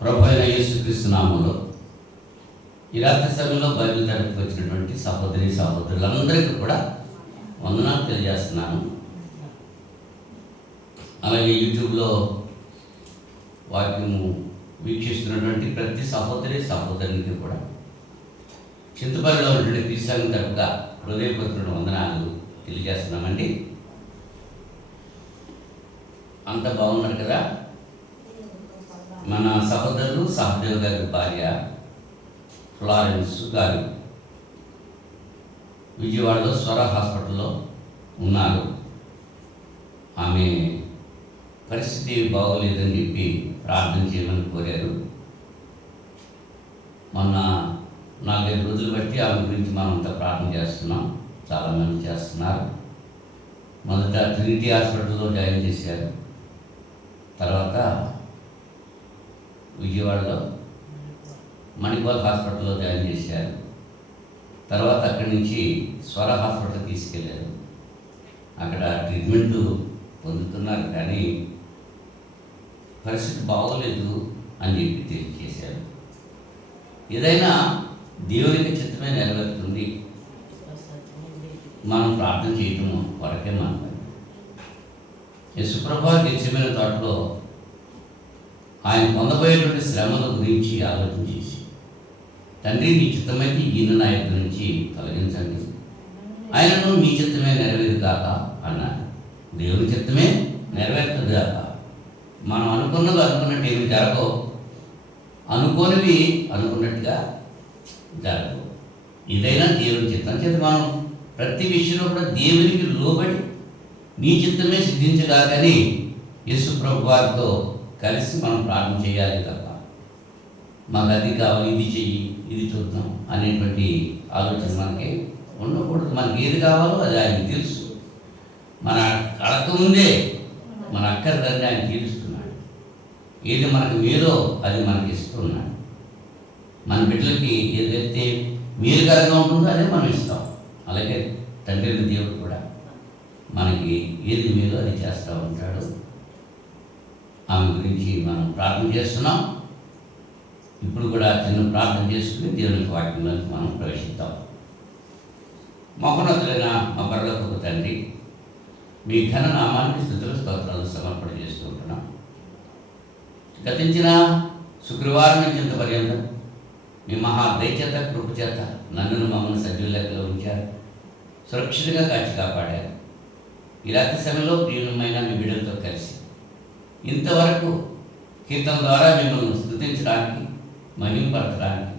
ప్రభువైన యేసుక్రీస్తు నామములో ఈ రాత్రి సమయంలో బైబిల్ తరగతికి వచ్చినటువంటి సహోదరులందరికీ కూడా వందనాలు తెలియజేస్తున్నాను. అలాగే యూట్యూబ్లో వాక్యము వీక్షిస్తున్నటువంటి ప్రతి సహోదరునికి కూడా చింతపల్లిలో ఉన్నటువంటి క్రీస్తు తరపుగా హృదయపూర్వక వందనాలు తెలియజేస్తున్నామండి. అంత బాగున్నారు కదా? మన సహోదరులు సహదేవ్ గారి భార్య ఫ్లారెన్స్ గారు విజయవాడలో స్వర హాస్పిటల్లో ఉన్నారు. ఆమె పరిస్థితి బాగోలేదని చెప్పి ప్రార్థన చేయమని కోరారు. మొన్న 4-5 రోజులు బట్టి ఆమె గురించి మనం అంతా ప్రార్థన చేస్తున్నాం. చాలామంది చేస్తున్నారు. మొదట ట్రినిటీ హాస్పిటల్లో జాయిన్ చేశారు. తర్వాత విజయవాడలో మణిపాల్ హాస్పిటల్లో జాయిన్ చేశారు. తర్వాత అక్కడి నుంచి స్వర హాస్పిటల్ తీసుకెళ్ళారు. అక్కడ ట్రీట్మెంట్ పొందుతున్నారు, కానీ పరిస్థితి బాగోలేదు అని చెప్పి తెలియజేశారు. ఏదైనా దేవునికి చిత్తమే నెరవేరుతుంది. మనం ప్రార్థన చేయటం వరకే మన యేసుప్రభు గెత్సేమనే తోటలో ఆయన పొందబోయేటువంటి శ్రమల గురించి ఆలోచన చేసి, తండ్రి నీ చిత్తమైతే ఈయన నా యొక్క నుంచి తొలగించండి, ఆయనను నీ చిత్తమే నెరవేరు కాక అన్నారు. దేవుని చిత్తమే నెరవేరుతుంది కాక. మనం అనుకున్నది అనుకున్నట్టు ఏమి జరగవు, అనుకోనివి అనుకున్నట్టుగా జరగవు. ఇదైనా దేవుని చిత్తం చేత మనం ప్రతి విషయంలో కూడా దేవునికి లోబడి నీ చిత్తమే సిద్ధించగాకని యేసు ప్రభు వారితో కలిసి మనం ప్రార్థన చేయాలి తప్ప మాకు అది కావాలి, ఇది చెయ్యి, ఇది చూద్దాం అనేటువంటి ఆలోచన మనకి ఉండకూడదు. మనకి ఏది కావాలో అది ఆయనకి తెలుసు. మన అడగకముందే మన అక్కర్దాన్ని ఆయన తీరుస్తున్నాడు. ఏది మనకు మేలో అది మనకి ఇస్తున్నాడు. మన బిడ్డలకి ఏదైతే మేలుకరంగా ఉంటుందో అదే మనం ఇస్తాం. అలాగే తండ్రి దేవుడు కూడా మనకి ఏది మేలో అది చేస్తూ ఉంటాడు. ఆమె గురించి మనం ప్రార్థన చేస్తున్నాం. ఇప్పుడు కూడా చిన్న ప్రార్థన చేసుకుని దేవునికి వాక్యంలోకి మనం ప్రవేశిద్దాం. మహోన్నతులైన మా పరలోకపు తండ్రి, మీ ఘన నామానికి స్తుతులు స్తోత్రాలు సమర్పణ చేసుకుంటున్నాం. గతించిన శుక్రవారం నుంచి ఇంతపర్యంతం మీ మహా దయచేత కృప చేత నన్ను మమ్మల్ని సజీవ లెక్కలో ఉంచారు, సురక్షితంగా కాచి కాపాడారు. ఈ రాత్రి సమయంలో ప్రియులమైన మీ బిడ్డలతో కలిసి ఇంతవరకు కీర్తన ద్వారా మిమ్మల్ని స్తుతించడానికి, మహింపరచడానికి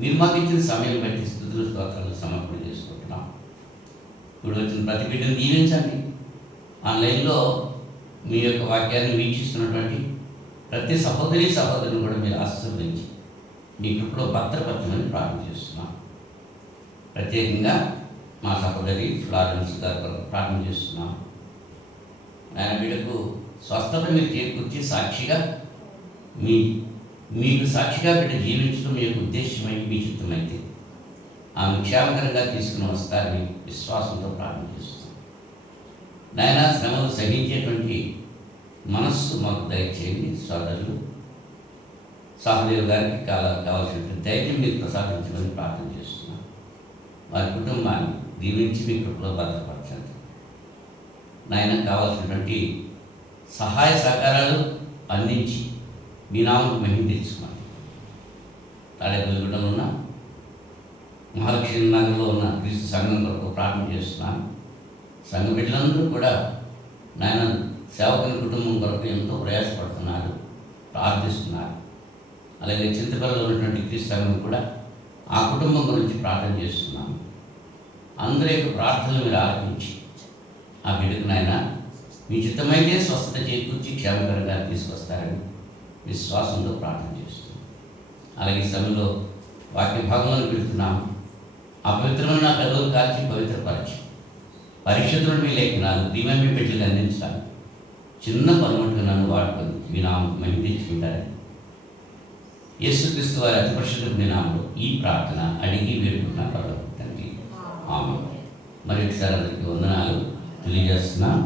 మీరు మాకు ఇచ్చిన సమయం బట్టి స్తుతులు స్తోత్రాలు సమర్పణ చేసుకుంటున్నాం. ఇప్పుడు వచ్చిన ప్రతి బిడ్డను దీవించండి. ఆన్లైన్లో మీ యొక్క వాక్యాన్ని వీక్షిస్తున్నటువంటి ప్రతి సహోదరుని కూడా మీరు ఆశీర్వదించి మీ కృపలో భద్రపరచమని ప్రార్థన చేస్తున్నాం. ప్రత్యేకంగా మా సహోదరి ఫ్లారెన్స్ గారి కొరకు ప్రార్థన చేస్తున్నాం. ఆయన బిడ్డకు స్వస్థత మీరు చేకూర్చి సాక్షిగా మీకు సాక్షిగా బిడ్డ జీవించడం మీ యొక్క ఉద్దేశమై మీ చిత్తమైతే ఆమె క్షేమకరంగా తీసుకుని వస్తారని విశ్వాసంతో ప్రార్థన చేస్తున్నాం. నాయన శ్రమలు సహించేటువంటి మనస్సు మాకు దయచేయండి. సోదరులు సహదేవ్ గారికి కావాల్సినటువంటి ధైర్యం మీరు ప్రసాదించమని ప్రార్థన చేస్తున్నాం. వారి కుటుంబాన్ని దీవించి మీ కృపలో భద్రపరచండి. నాయన కావాల్సినటువంటి సహాయ సహకారాలు అందించి మీ నామకు మహిమ తెచ్చుకోండి. తాడేపల్లిగూడలో ఉన్న మహాలక్ష్మి నగర్లో ఉన్న క్రీస్తు సంఘం కొరకు ప్రార్థన చేస్తున్నాను. సంఘ బిడ్డలందరూ కూడా నాయన సేవకుని కుటుంబం కొరకు ఎంతో ప్రయాసపడుతున్నారు, ప్రార్థిస్తున్నారు. అలాగే చింతపల్లిలో ఉన్నటువంటి క్రీస్తు సంఘం కూడా ఆ కుటుంబం గురించి ప్రార్థన చేస్తున్నాము. అందరి యొక్క ప్రార్థనలు మీరు ఆలకించి ఆ బిడ్డకు నాయన మీ చిత్తమైతే స్వస్థత చేకూర్చి క్షేమకరంగా తీసుకొస్తారని విశ్వాసంతో ప్రార్థన చేస్తున్నాం. అలాగే ఈ సమయంలో వాక్య భాగంలో పెడుతున్నాము. అపవిత్రమైన పెదవులు కాల్చి పవిత్రపరిచి పరిశుద్ధులను మీ లేఖనాలు దీవెన మీ బిడ్డలకు అందించడానికి చిన్న పనుమట్టుగా నన్ను వాడుకొని మీ నామకు మహిమ తెచ్చుకుంటారని యేసుక్రీస్తు వారి అతి పరిశుద్ధ నామంలో ఈ ప్రార్థన అడిగి వేడుకున్న పరలోకపు తండ్రి, ఆమేన్. మరి ఒకసారి అందరికీ వందనాలు తెలియజేస్తున్నాం.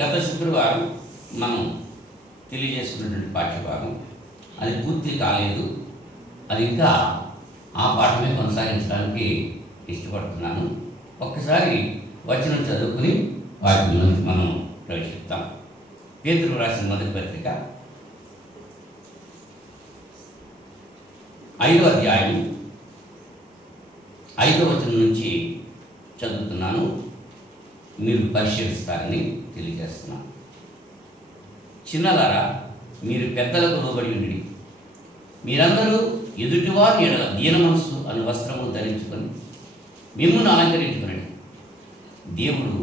గత శుక్రవారం మనం తెలియజేసుకున్నటువంటి పాఠ్యభాగం అది పూర్తి కాలేదు. అది ఇంకా ఆ పాఠమే కొనసాగించడానికి ఇష్టపడుతున్నాను. ఒక్కసారి వచనం చదువుకుని వాటిలోకి మనం ప్రవేశిస్తాం. పేతురు రాసిన మొదటి పత్రిక 5వ అధ్యాయం 5వ వచనం నుంచి చదువుతున్నాను. మీరు పరిశీలిస్తారని తెలియజేస్తున్నాను. చిన్నలారా, మీరు పెద్దలకు లోబడి ఉండి, మీరందరూ ఎదుటివారి ఎడల దీన మనస్సు అను వస్త్రము ధరించుకొని మిమ్మును అలంకరించుకునండి. దేవుడు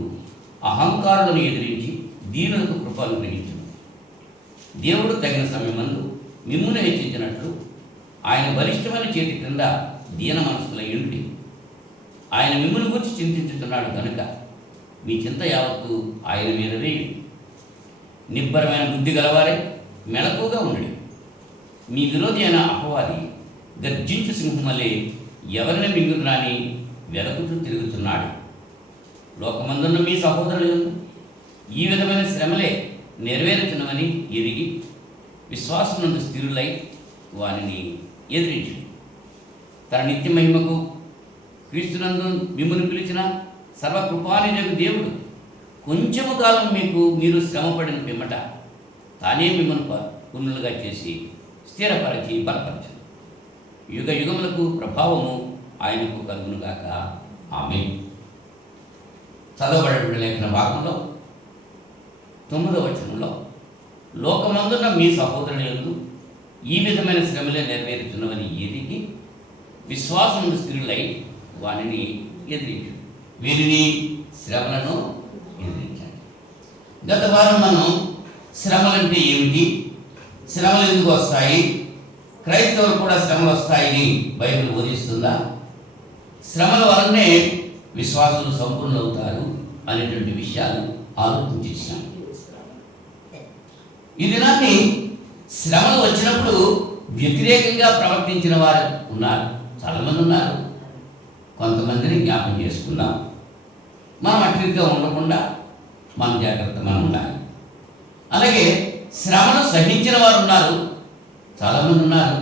అహంకారులను ఎదిరించి దీనులకు కృపను గ్రహించును. దేవుడు తగిన సమయమందు మిమ్మును హెచ్చించినట్లు ఆయన బలిష్టమైన చేతి క్రింద దీన మనస్సులయ్యుండి ఆయన మిమ్మును గురించి చింతించుతున్నాడు కనుక మీ చింత యావత్తు ఆయన మీద వేయండి. నిబ్బరమైన బుద్ధి గలవారే మెలకుగా ఉండండి. మీ విరోధి అయిన అపవాది గర్జించు సింహమలే ఎవరిని మింగుతున్నాని వెలకుతూ తిరుగుతున్నాడు. లోకమందున్న మీ సహోదరులు ఈ విధమైన శ్రమలే నెరవేరుతున్నవని ఎరిగి విశ్వాసం నందు స్థిరులై వారిని ఎదిరించు. తన నిత్య మహిమకు క్రీస్తునందు మిమ్మల్ని పిలిచిన సర్వకృపానిధి దేవుడు కొంచెము కాలం మీరు శ్రమపడిన పిమ్మట తానే మిమ్మల్ని పుణ్యులుగా చేసి స్థిరపరచి బలపరచు. యుగ యుగములకు ప్రభావము ఆయనకు కలుగునుగాక. ఆమేన్. చదవబడిన లేఖన భాగంలో 9వ వచనంలో లోకమందున్న మీ సహోదరులందు ఈ విధమైన శ్రమలే నెరవేరుతున్నవని ఎదిగి విశ్వాసము స్థిరులై వానిని ఎదిరించు. వీరిని శ్రమలను ఎదిరించండి. గత వారం మనం శ్రమలంటే ఏమిటి, శ్రమలు ఎందుకు వస్తాయి, క్రైస్తవులు కూడా శ్రమలు వస్తాయని బైబిల్ బోధిస్తుందా, శ్రమల వలనే విశ్వాసులు సంపూర్ణులవుతారు అనేటువంటి విషయాలు ఆలోచించాం. ఈ దినాన్ని శ్రమలు వచ్చినప్పుడు వ్యతిరేకంగా ప్రవర్తించిన వారు ఉన్నారు, చాలామంది ఉన్నారు. కొంతమందిని జ్ఞాపం చేసుకుందాం. మనం అట్టిగా ఉండకుండా మన జాగ్రత్త మనం ఉండాలి. అలాగే శ్రమను సహించిన వారు ఉన్నారు, చాలామంది ఉన్నారు.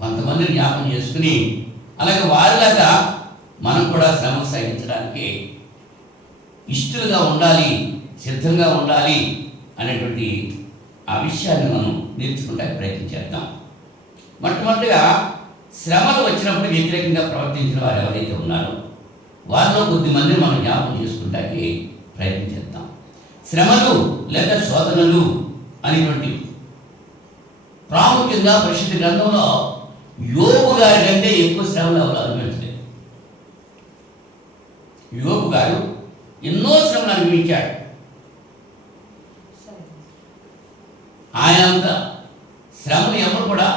కొంతమందిని జ్ఞాపం చేసుకుని అలాగే వారిలాగా మనం కూడా శ్రమను సహించడానికి ఇష్టలుగా ఉండాలి, సిద్ధంగా ఉండాలి అనేటువంటి ఆ విషయాన్ని మనం నేర్చుకుంటానికి ప్రయత్నం చేద్దాం. మొట్టమొదటిగా శ్రమలు వచ్చినప్పుడు వ్యతిరేకంగా ప్రవర్తించిన వారు ఎవరైతే ఉన్నారో వారిలో కొద్దిమందిని మనం జ్ఞాపకం చేసుకుంటానికి ప్రయత్నం చేద్దాం. శ్రమలు లేదా శోధనలు అనేటువంటి ప్రాముఖ్యంగా పరిశుద్ధ గ్రంథంలో యోబు గారి కంటే ఎక్కువ శ్రమలు ఎవరు అనుభవించలేదు. యోబు గారు ఎన్నో శ్రమలు అనుభవించాడు. ఆయన అంత శ్రమలు ఎవరు కూడా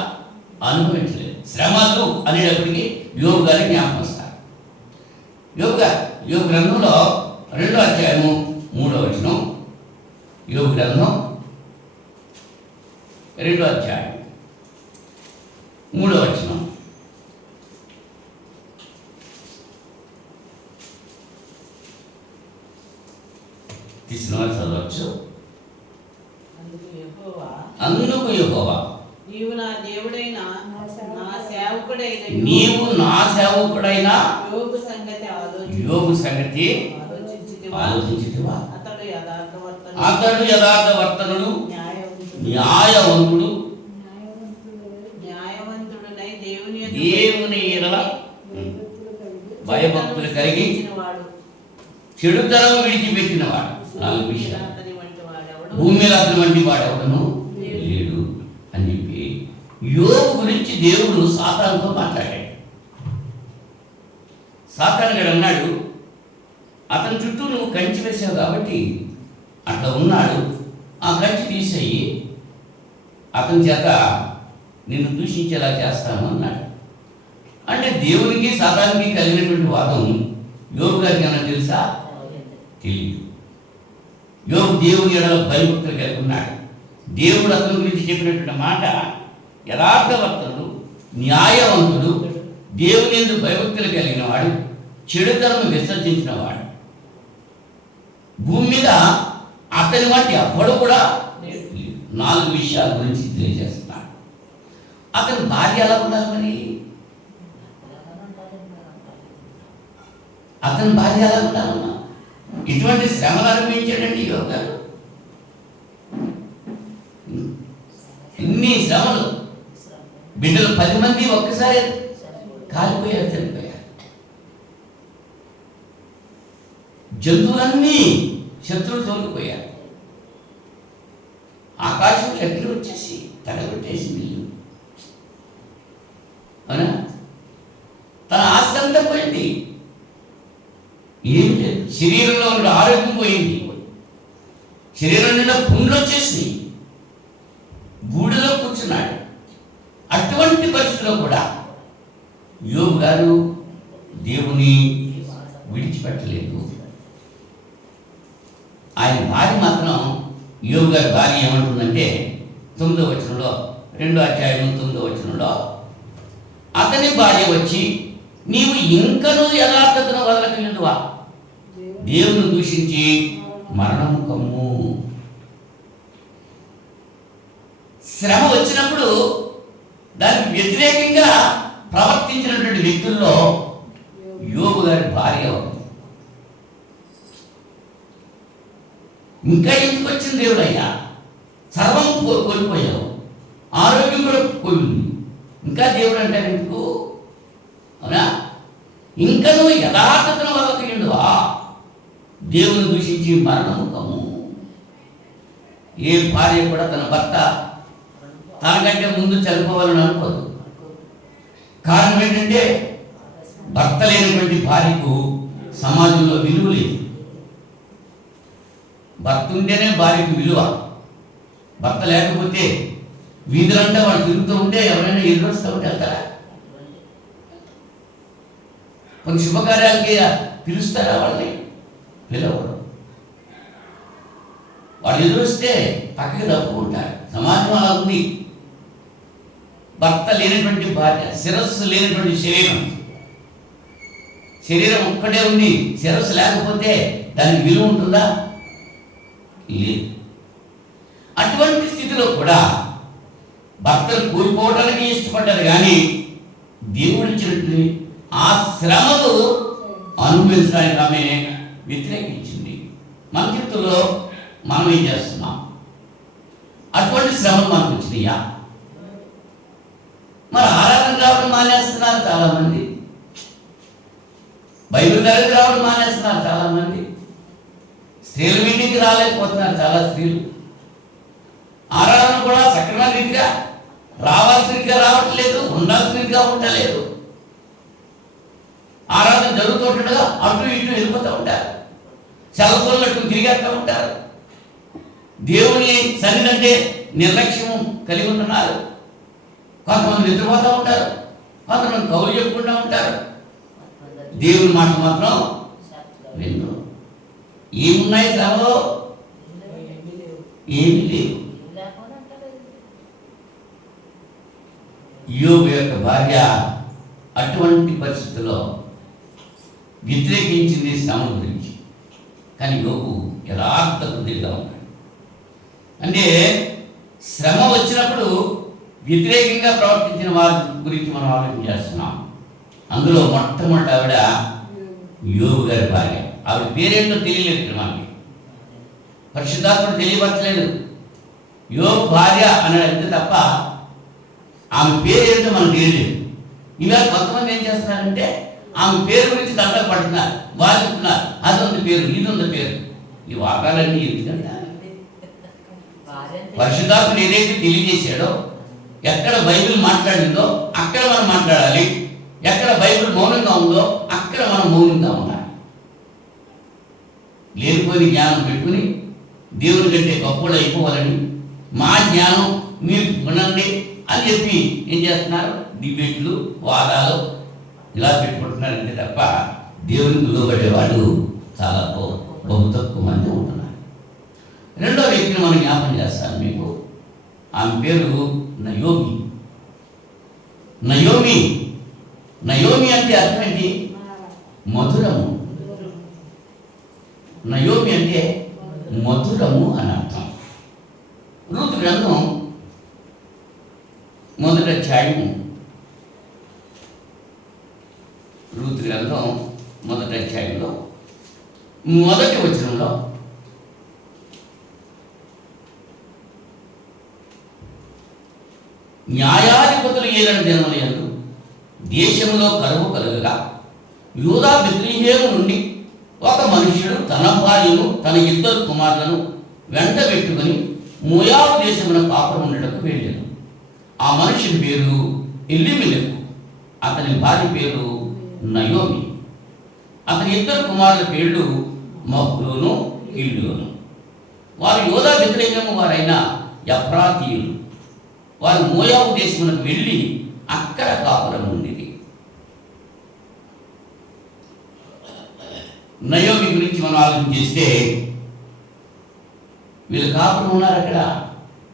అనుభవించలేదు. శ్రమలు అనేటప్పటికీ యోబు గారి జ్ఞాపకం వస్తారు. యోబు గ్రంథంలో 2వ అధ్యాయము 3వ వచనం. యోబు గ్రంథం 2వ అధ్యాయం 3వ వచనం. తీసిన వారు చదవచ్చు. అందుకు యెహోవా నీవు నా దేవుడైన నీవు నా సేవకుడైన యోబు సంగతి ఆలోచించితివా? అతడు యథార్థవర్తనుడు, న్యాయవంతుడు, దేవుని ఎడల భయభక్తులు కలిగి చెడుతనం విడిచిపెట్టినవాడు. 4 విషయాలు. భూమి మీద అతని వంటి వాడు ఎవడను లేడు అని చెప్పి యోబు గురించి దేవుడు సాతానుతో మాట్లాడాడు. సాతాను గడు అన్నాడు, అతని చుట్టూ నువ్వు కంచి వేసావు కాబట్టి అట్లా ఉన్నాడు, ఆ కంచి తీసేయి, అతని చేత నిన్ను దూషించేలా చేస్తాను అన్నాడు. అంటే దేవునికి సాతానికి కలిగినటువంటి వాదం యోబు గారికి ఏమన్నా తెలుసా? తెలియదు. యోబు దేవుని ఎడల భయభక్తులు కలిగి ఉన్నాడు. దేవుడు అతని గురించి చెప్పినటువంటి మాట యథార్థవర్తనుడు, న్యాయవంతుడు, దేవుని యందు భయభక్తులు కలిగిన వాడు, చెడుతనం విసర్జించిన వాడు. భూమి మీద అతని వంటి అప్పుడు కూడా 4 విషయాల గురించి తెలియజేస్తున్నాడు. అతని భార్య ఎలా ఉండాలి మరి? అతని భార్య ఎలా ఉండాలమ్మా? ఇటువంటి శ్రమలు అనుభవించాడండి యోబు గారు. ఇన్ని శ్రమలు, బిడ్డలు 10 మంది ఒక్కసారి కాలిపోయారు, చనిపోయారు. జంతువులన్నీ శత్రువులు తోలుకుపోయారు. ఆకాశం అగ్ని వచ్చేసి తగలబెట్టేసి నీళ్ళు. అవునా? తన ఆస్తి అంతా పోయింది, ఏం లేదు. శరీరంలో ఉన్న ఆరోగ్యం పోయింది, శరీరం నిండా పుండ్లు వచ్చేసి గూడులో కూర్చున్నాడు. అటువంటి పరిస్థితుల్లో కూడా యోబు గారు దేవుని విడిచిపెట్టలేదు. ఆయన భార్య మాత్రం, యోబు గారి భార్య ఏమంటుందంటే 9వ వచనంలో, 2వ అధ్యాయం 9వ వచనంలో, అతని భార్య వచ్చి, నీవు ఇంకనూ యథార్థతను వదలగలదువా? దేవుని దూషించి మరణము కమ్ము. శ్రమ వచ్చినప్పుడు దానికి వ్యతిరేకంగా ప్రవర్తించినటువంటి వ్యక్తుల్లో యోబు గారి భార్య ఒకటి. ఇంకా ఎందుకు వచ్చింది దేవుడయ్యా? సర్వం కోల్పోయావు, ఆరోగ్యం కూడా పోయింది, ఇంకా దేవుడు అంటారు ఎందుకు? అవునా? ఇంకా నువ్వు యథార్థతను వదలగలవా? దేవుని దూషించి మరణముఖము. ఏ భార్య కూడా తన భర్త తనకంటే ముందు చనిపోవాలని అనుకోదు. కారణం ఏంటంటే భర్త లేనటువంటి భార్యకు సమాజంలో విలువ లేదు. భర్త ఉంటేనే భార్యకు విలువ. భర్త లేకపోతే వీధులంటే వాళ్ళు తిరుగుతూ ఉంటే ఎవరైనా ఎదురొస్తూ ఉంటే వెళ్తారా? కొన్ని శుభకార్యాలకి పిలుస్తారా? వాళ్ళని పిలవరు. వాళ్ళు ఎదురొస్తే పక్కకి తప్పుకుంటారు. సమాజం అలా ఉంది. భర్త లేనటువంటి భార్య, శిరస్సు లేనటువంటి శరీరం ఒక్కటే ఉంది, శిరస్సు లేకపోతే దానికి విలువ ఉంటుందా? లేదు. అటువంటి స్థితిలో కూడా భర్తను కోల్పోవడానికి ఇష్టపడ్డారు, కానీ దేవుడిచ్చినటువంటి ఆ శ్రమను అనుభవించడానికి ఆమె వ్యతిరేకించింది. మన చేతుల్లో మనం ఏం చేస్తున్నాం? అటువంటి శ్రమలు మనకు వచ్చినాయా? మరి ఆరాధన రావడం మానేస్తున్నారు చాలామంది, బైబిల్ దగ్గరికి రావడం మానేస్తున్నారు చాలామంది, స్త్రీల మీటింగ్కి రాలేకపోతున్నారు చాలా స్త్రీలు. ఆరాధన కూడా సక్రమైన రీతిగా రావాల్సిన రీతిగా రావట్లేదు, ఉండాల్సిన రీతిగా ఉండలేదు. ఆరాధన జరుగుతుండగా అటు ఇటు వెళ్ళిపోతూ ఉంటారు, సెలవులట్టు తిరిగేస్తూ ఉంటారు. దేవుని సన్నిధి నిర్లక్ష్యం కలిగి ఉంటున్నారు. కొంతమంది నిద్రపోతూ ఉంటారు, కొంతమంది కౌలు చెప్పుకుంటూ ఉంటారు. దేవుని మాట మాత్రం వినరు. ఏమున్నాయి శ్రమలో? ఏమీ లేవు. యోబు యొక్క భార్య అటువంటి పరిస్థితుల్లో వ్యతిరేకించింది శ్రమ గురించి, కానీ యోబు యథార్థ హృదయుడిగా ఉన్నాడు. అంటే శ్రమ వచ్చినప్పుడు వ్యతిరేకంగా ప్రవర్తించిన వారి గురించి మనం ఆలోచన చేస్తున్నాం. అందులో మొట్టమొదటి ఆవిడ యోబు గారి భార్య. ఆవిడ పేరేంటో తెలియలేదు మనకి, పరిశుద్ధాత్ముడు తెలియపరచలేదు. యోబు భార్య అన్నాడు అంతే తప్ప ఆమె పేరేంటో మనకు తెలియలేదు. ఇవాళ కొంతమంది ఏం చేస్తున్నారంటే ఆమె పేరు గురించి దండలు పడుతున్నారు, వాళ్ళు చెప్తున్నారు అది ఉంది పేరు, ఇది ఉంది పేరు. ఈ వాకాలన్నీ ఎందుకంటే పరిశుద్ధాత్ముడు ఏదైతే తెలియజేశాడో, ఎక్కడ బైబిల్ మాట్లాడిందో అక్కడ మనం మాట్లాడాలి, ఎక్కడ బైబిల్ మౌనంగా ఉందో అక్కడ మనం మౌనంగా ఉండాలి. లేనిపోయిన జ్ఞానం పెట్టుకుని దేవుని కంటే గొప్పలు అయిపోవాలని, మా జ్ఞానం మీరు వినండి అని చెప్పి ఏం చేస్తున్నారు? డిబేట్లు, వాదాలు ఇలా పెట్టుకుంటున్నారు అంతే తప్ప దేవునికి లోబడేవాళ్ళు చాలా బహు తక్కువ మంది ఉంటున్నారు. రెండో వ్యక్తిని మనం జ్ఞాపకం చేస్తాను మీకు. ఆమె పేరు నయోమి. నయోమి నయోమి అంటే అర్థం ఏంటి? మధురము. నయోమి అంటే మధురము అని అర్థం. రూతు గ్రంథం మొదటి అధ్యాయము, రూతు గ్రంథం మొదటి అధ్యాయంలో మొదటి వచనంలో న్యాయాధిపతులు ఏలిన దినములందు దేశంలో కరువు కలుగగా యూదా బెత్లెహేము నుండి ఒక మనుష్యుడు తన భార్యను తన ఇద్దరు కుమారులను వెంట పెట్టుకుని మోయాబు దేశమున కాపురం ఉండటకు వెళ్ళాను. ఆ మనుషుని పేరు ఎలీమెలెకు, అతని భార్య పేరు నయోమి. అతని ఇద్దరు కుమారుల పేర్లు మహ్లోను, కిల్యోను. వారు యూదా బెత్లెహేము వారైన ఎఫ్రాతీయులు. వారు మోయాబు దేశమునకు వెళ్ళి అక్కడ కాపురం ఉండేది. నయోమి గురించి మనం ఆలోచన చేస్తే, వీళ్ళు కాపురం ఉన్నారు అక్కడ.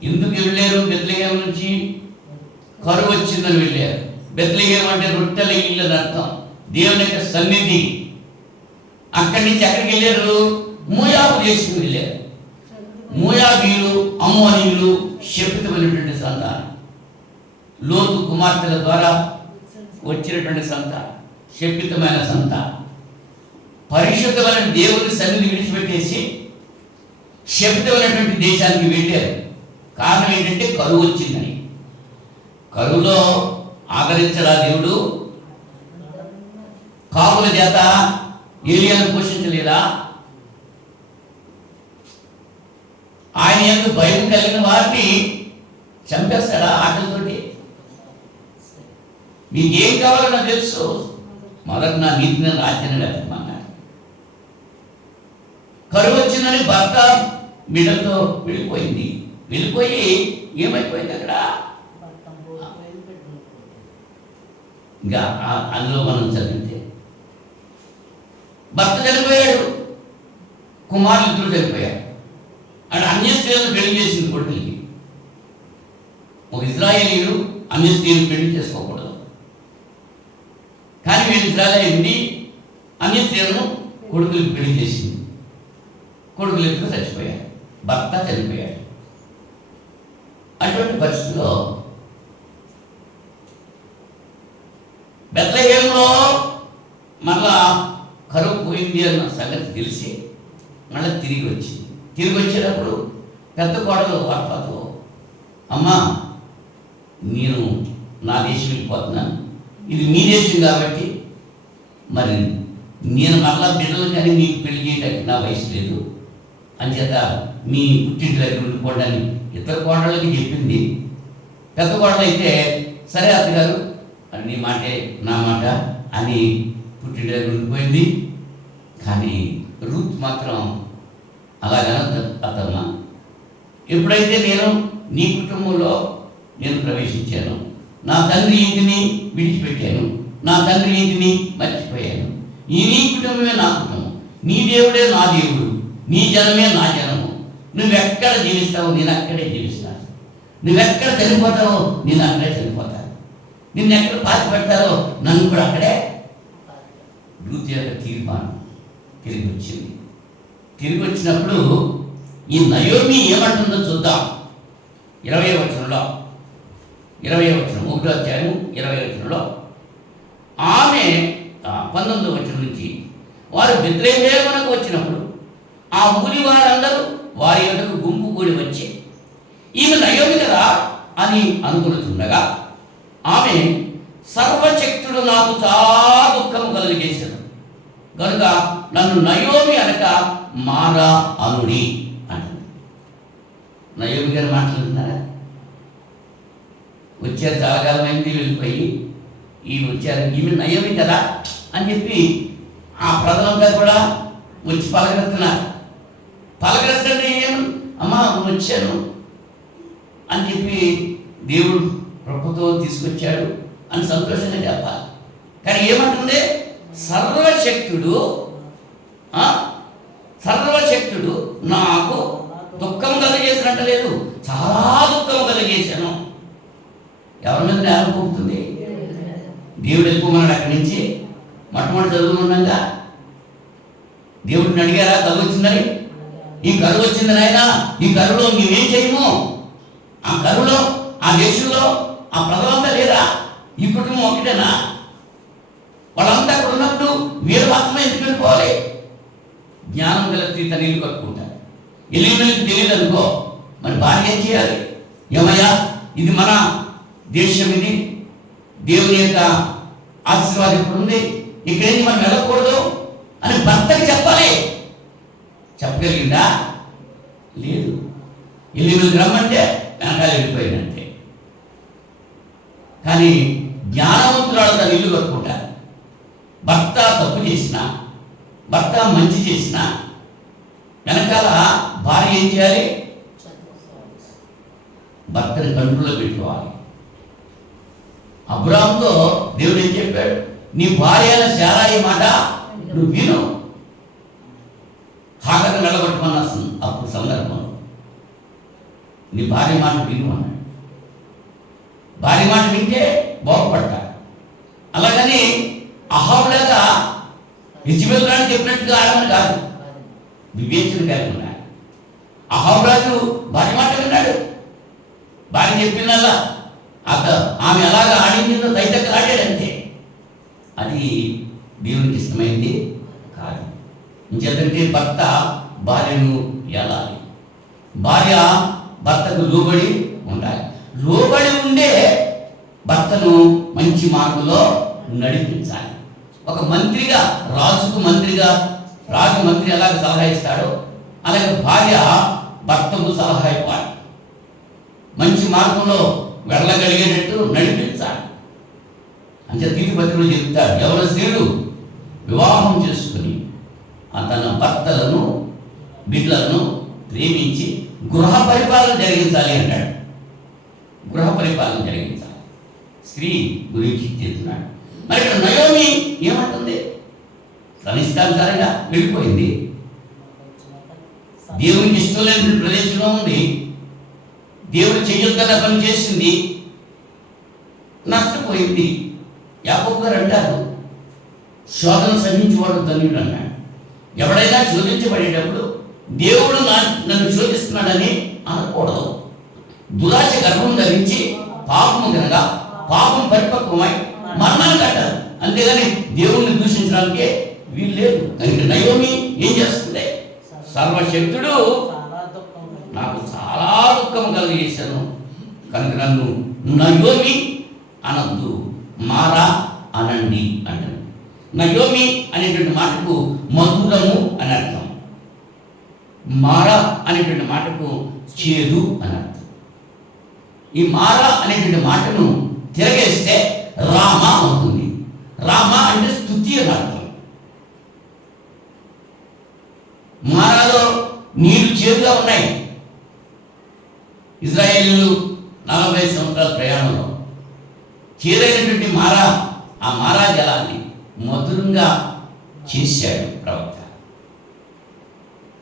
ఎందుకు వెళ్ళారు? బెత్లెహేము నుంచి కరువు వచ్చిందని వెళ్ళారు. బెత్లెహేము అంటే రొట్టెల ఇల్లు అని అర్థం, దేవుని యొక్క సన్నిధి. అక్కడి నుంచి ఎక్కడికి వెళ్ళారు? మోయాబు దేశం వెళ్ళారు. మోయాబీయులు, అమ్మోనీయులు శపితమైనటువంటి సంతానం, లోతు కుమార్తెల ద్వారా వచ్చినటువంటి సంతానం, శపితమైన సంతానం. పరిశుద్ధమైన దేవుని సన్నిధి విడిచిపెట్టేసి శపితమైనటువంటి దేశానికి వెళ్ళారు. కారణం ఏంటంటే కరువు వచ్చిందని. కరువులో ఆదరించడా దేవుడు? కాపుల చేత ఏలియాను పోషించలేదా? ఆయన యందు భయం కలిగిన వారిని చంపేస్తాడా ఆటలతోటి? మీకేం కావాలో నాకు తెలుసు, మొదట నా నీతిని రాజ్యాన్ని వెతకమన్నాడు. కరువు వచ్చిందని భర్త బిడ్డలతో వెళ్ళిపోయి ఏమైపోయింది అక్కడ? ఇంకా అందులో మనం చదివితే భర్త చనిపోయాడు, కుమారులు ఇద్దరు చనిపోయారు. అక్కడ అన్య స్త్రీలను పెళ్లి చేసింది కొడుకులకి. ఒక ఇజ్రాయేలీలు అన్య స్త్రీలను పెళ్లి చేసుకోకూడదు, కానీ వీళ్ళు ఇజ్రాయేలీ అన్య స్త్రీలను కొడుకులకి పెళ్లి చేసింది. కొడుకులు ఇద్దరు చచ్చిపోయారు, భర్త చనిపోయాడు. అటువంటి పరిస్థితిలో బెత్లెహేములో మళ్ళా కరువు పోయింది అన్న సంగతి తెలిసి మళ్ళీ తిరిగి వచ్చేటప్పుడు పెద్ద కోడలు వార్తతో, అమ్మా నేను నా దేశం వెళ్ళిపోతున్నాను, ఇది మీ దేశం కాబట్టి మరి నేను మళ్ళా బిడ్డలు కానీ మీకు పెళ్లి చేయడానికి నా వయసు లేదు, అంచేత మీ పుట్టింటి దగ్గర ఉండిపోవడాన్ని ఇతర కోడళ్ళకి చెప్పింది. పెద్ద కోడలు అయితే సరే అత్తగారు అని నీ మాటే నా మాట అని పుట్టింటి దగ్గర ఉండిపోయింది. కానీ రూత్ మాత్రం అలాగనద్దు అతమ్మ, ఎప్పుడైతే నేను నీ కుటుంబంలో నేను ప్రవేశించాను, నా తండ్రి ఇంటిని విడిచిపెట్టాను, నా తండ్రి ఇంటిని మర్చిపోయాను, ఈ నీ కుటుంబమే నా కుటుంబం, నీ దేవుడే నా దేవుడు, నీ జనమే నా జనము, నువ్వెక్కడ జీవిస్తావో నేను అక్కడే జీవిస్తాను, నువ్వెక్కడ చనిపోతావో నేను అక్కడే చనిపోతాను, నిన్ను ఎక్కడ పాతి పెడతారో నన్ను కూడా అక్కడే. రూతు యొక్క తీర్మానం తిరిగి వచ్చింది. తిరిగి వచ్చినప్పుడు ఈ నయోమి ఏమంటుందో చూద్దాం. 20వ వచనంలో, 20వ వచనం, 1వ అధ్యాయం 20వ వచనంలో ఆమె 19వ వచనం నుంచి, వారు బెత్లెహేమునకు వచ్చినప్పుడు ఆ ఊరి వారందరూ వారి యొద్దకు గుంపు కూడి వచ్చి, ఈమె నయోమి కదా అని అనుకునుచుండగా ఆమె, సర్వశక్తుడు నాకు చాలా దుఃఖం కలిగేశాడు కనుక నన్ను నయోమి అనక మారా అనుడి అంటుంది. నయోమి గారు మాట్లాడుతున్నారా? వచ్చారు, చాలా కాలం అయింది వెళ్ళిపోయి, వచ్చారు, ఈమె నయోమి కదా అని చెప్పి ఆ ప్రజలంతా కూడా వచ్చి పలకరిస్తున్నారు. పలకరిస్తుంటే ఏం అమ్మా వచ్చాను అని చెప్పి దేవుడు కృపతో తీసుకొచ్చాడు అని సంతోషంగా చెప్పాలి. కానీ ఏమంటుంది? సర్వశక్తుడు నాకు దుఃఖం కలిగేసినట్టు లేదు, చాలా దుఃఖం కలిగేశాను. ఎవరి మీద నేరం పోతుంది? దేవుడు వెళ్ళిపోమన్నాడు అక్కడి నుంచి. మొట్టమొదటి చదువుకున్నాగా దేవుడిని అడిగారా కరువు వచ్చిందని? ఈ కరువు వచ్చింది నాయనా, ఈ కరువులో మేమేం చేయము, ఆ కరువులో ఆ దేశంలో ఆ ప్రజలంతా లేరా? ఈ కుటుంబం ఒకటేనా? వాళ్ళంతా అక్కడ ఉన్నప్పుడు వీరు మాత్రమే ఎందుకు వెళ్ళిపోవాలి? జ్ఞానం గల స్త్రీ తన ఇల్లు కట్టుకుంటారు. ఎలిమినకి తెలియదు అనుకో, మరి భార్య ఏం చేయాలి? ఏమయ్యా, ఇది మన దేశం, ఇది దేవుని యొక్క ఆశీర్వాదం ఇప్పుడు ఉంది, ఇక్కడేంటి మనం వెళ్ళకూడదు అని భర్తకి చెప్పాలి. చెప్పగలిగిందా? లేదు. ఎలిమినకి రమ్మంటే వెనకాల వెళ్ళిపోయినంతే. కానీ జ్ఞానవంతురాలు తన ఇల్లు కట్టుకుంటారు. భర్త తప్పు చేసినా, భర్త మంచి చేసినా వెనకాల భార్య ఏం చేయాలి? భర్తని కంట్రోల్లో పెట్టుకోవాలి. అబ్రాహాముతో దేవుడు ఏం చెప్పాడు? నీ భార్య అయిన శారాయి మాట నువ్వు విను. హాగర్ని నిలబెట్టమన్నా అప్పుడు సందర్భంలో నీ భార్య మాట విను అన్నాడు. భార్య మాట వింటే బాగుపడతాడు. అలాగని అహాబులాగా యెజెబెల్ రాణి చెప్పినట్టుగా ఆడమని కాదు, వివేచన కలిగి ఉన్నాడు. అహాబురాజు భార్య మాట విన్నాడు. భార్య చెప్పిందల్లా ఆమె ఎలాగ ఆడిందో తైతక్కలు ఆడాడంతే. అది దేవునికి ఇష్టమైంది కాదు. ఇంకేంటంటే భర్త భార్యను ఏలాలి, భార్య భర్తకు లోబడి ఉండాలి. లోబడి ఉండే భర్తను మంచి మార్గంలో నడిపించాలి. ఒక మంత్రిగా, రాజుకు మంత్రిగా, రాజు మంత్రి ఎలాగ సలహా ఇస్తాడో అలాగే భార్య భర్తకు సలహా ఇవ్వాలి. మంచి మార్గంలో వెళ్ళగలిగేటట్టు నడిపించాలి. అంటే తీర్పుపత్రికలో చెప్తాడు, ఎవరి స్త్రీలు వివాహం చేసుకుని తన భర్తలను బిడ్డలను ప్రేమించి గృహ పరిపాలన జరిగించాలి అంటాడు. గృహ పరిపాలన జరిగించాలి. స్త్రీ గురించి చెప్తున్నాడు. మరి ఇక్కడ నయోమి ఏమంటుంది? తన ఇష్టానుసారంగా వెళ్ళిపోయింది. దేవునికి ఇష్టం లేని ప్రదేశంలో ఉంది. దేవుడు చెయ్యొద్దన్న పని చేసింది, నష్టపోయింది. యాకోబు గారు అంటారు, శోధన సహించేవాడు ధన్యుడు అన్నాడు. ఎవడైనా శోధించబడేటప్పుడు దేవుడు నన్ను శోధిస్తున్నాడని అనకూడదు. దురాశ గర్భం ధరించి పాపము కనుక పాపం పరిపక్వమై మరణాన్ని కట్టారు. అంతేగాని దేవుణ్ణి దూషించడానికి వీలు లేదు. కనుక నయోమి ఏం చేస్తుంది? సర్వశక్తుడు నాకు చాలా దుఃఖం కలిగేశాను కనుక నన్ను నయోమి అనద్దు, మారా అనండి అంటాడు. నయోమి అనేటువంటి మాటకు మధురము అని అర్థం, మారా అనేటువంటి మాటకు చేదు అని అర్థం. ఈ మారా అనేటువంటి మాటను తిరగేస్తే రామ అవుతుంది. రామ అంటే స్తుతి అని అర్థం. మారాలో నీరు చేదుగా ఉన్నాయి. ఇజ్రాయేలీలు 40 సంవత్సరాల ప్రయాణంలో చేదైనటువంటి ఆ మారా జలాన్ని మధురంగా చేశాడు ప్రవక్త.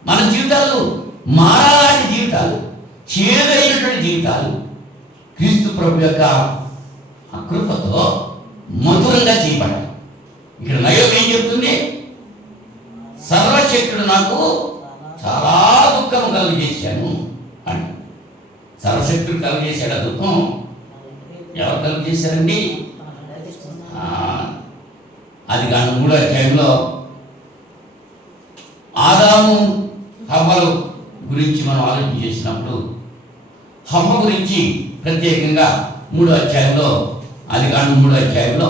మన జీవితాలు మారా లాంటి జీవితాలు, చేదైనటువంటి జీవితాలు క్రీస్తు ప్రభు యొక్క కృపతో మధురంగా చేయబడ్డాయి. ఇక్కడ నయోమి ఏం చెప్తుంది? సర్వశక్తుడు నాకు చాలా దుఃఖం కలుగజేశాను అని. సర్వశక్తుడు కలుగజేశాడు ఆ దుఃఖం. ఎవరు కలుగజేశారండి? అది కానీ 3వ అధ్యాయంలో ఆదాము హవ్వల గురించి మనం ఆలోచన చేసినప్పుడు హవ్వ గురించి ప్రత్యేకంగా 3వ అధ్యాయంలో, అది కానీ 3వ అధ్యాయంలో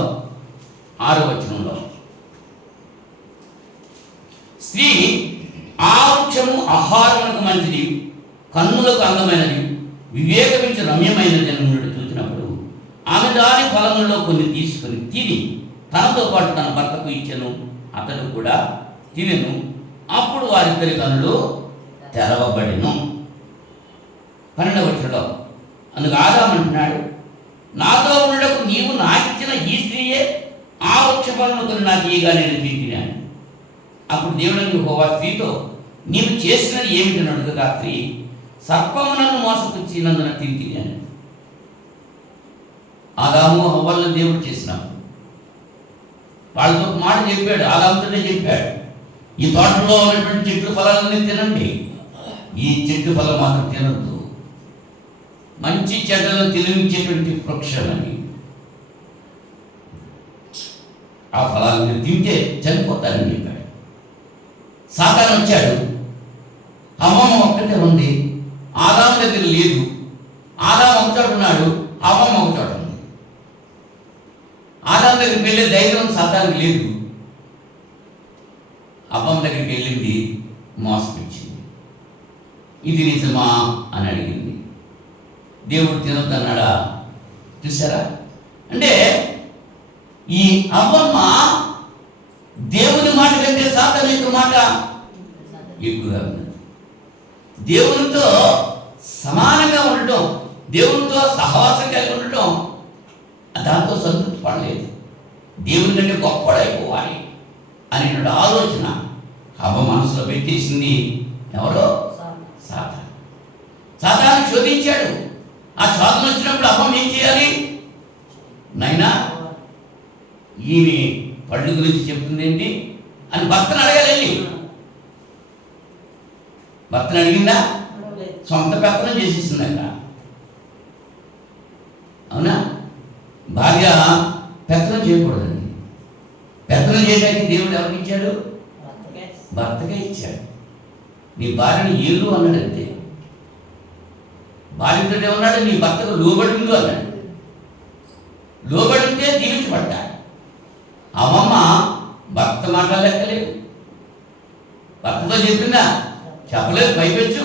6వ వచనంలో స్త్రీ ఆ వృక్షము ఆహారమునకు మంచిది, కన్నులకు అందమైనది, వివేకమించి రమ్యమైనది అని చూసినప్పుడు ఆమె దాని ఫలములలో కొన్ని తీసుకొని తిని తనతో పాటు తన భర్తకు ఇచ్చెను. అతడు కూడా తినెను. అప్పుడు వారిద్దరి కన్నులు తెరవబడెను. 12వ వచనంలో అందుకు ఆదాము అంటున్నాడు, నాతో ఉండకు నీవు నాకిచ్చిన ఈ స్త్రీయే ఆ వృక్ష ఫలమును కొని నాకు ఇయ్యగా నేను తిన్నాను. అప్పుడు దేవుడు యెహోవా స్త్రీతో, నీవు చేసినది ఏమిటని అడుగగా స్త్రీ, సర్పమునను మోసపుచ్చినందున తిన్నాను. ఆదాము హవ్వలను దేవుడు చేసినాడు. వాళ్ళతో మాట చెప్పాడు, ఆదాముతోనే చెప్పాడు, ఈ తోటలో ఉన్నటువంటి చెట్టు ఫలాలన్నీ తినండి, ఈ చెట్టు ఫలం మాత్రం తినద్దు. మంచి చెడ్డలను తెలివించేటువంటి వృక్షం అని. ఆ ఫలాన్ని మీరు తింటే చనిపోతారని చెప్పాడు. సాతాను వచ్చాడు. అమ్మమ్మ ఒక్కటే ఉంది, ఆదాము దగ్గర లేదు. ఆదాము ఒకచోట ఉన్నాడు, అమ్మమ్మ ఒకచోట ఉంది. ఆదాము దగ్గరికి వెళ్ళే ధైర్యం సాతానికి లేదు. అమ్మమ్మ దగ్గరికి వెళ్ళింది, మోసపించింది. ఇది నిజమా అని అడిగింది. దేవుడు తినొద్దన్నాడా? చూసారా? అంటే ఈ అవ్వమ్మ దేవుని మాట కంటే సాతాను యొక్క మాట ఎక్కువగా ఉన్నది. దేవునితో సమానంగా ఉండటం, దేవునితో సహవాసం కలిగి ఉండటం, దాంతో సంతృప్తి పడలేదు. దేవుని కంటే గొప్పడైపోవాలి అనేటువంటి ఆలోచన అవ్వ మనసులో పెట్టేసింది. ఎవరో? సాతాను. సాతాను శోధించాడు. ఆ శోధన వచ్చినప్పుడు అవ్వం ఏం చేయాలి? నైనా ఈమె పళ్ళు గురించి చెప్తుంది ఏంటి అని భర్తను అడగాలి. భర్తను అడిగిందా? సొంత పెత్తనం చేసేసిందంట. అవునా? భార్య పెత్తనం చేయకూడదండి. పెత్తనం చేయడానికి దేవుడు ఎవరికి ఇచ్చాడు? భర్తకే ఇచ్చాడు. నీ భార్యని ఏలు అన్నాడు అంతే. భార్యతో ఏమన్నాడు? నీ భర్తకు లోబడిండు అన్నాడు. లోబడితే దీవించబడ్డా. అమ్మమ్మ భర్త మాట్లాడలేకలేదు. భర్తతో చెప్పిందా? చెప్పలేదు. పైపెచ్చు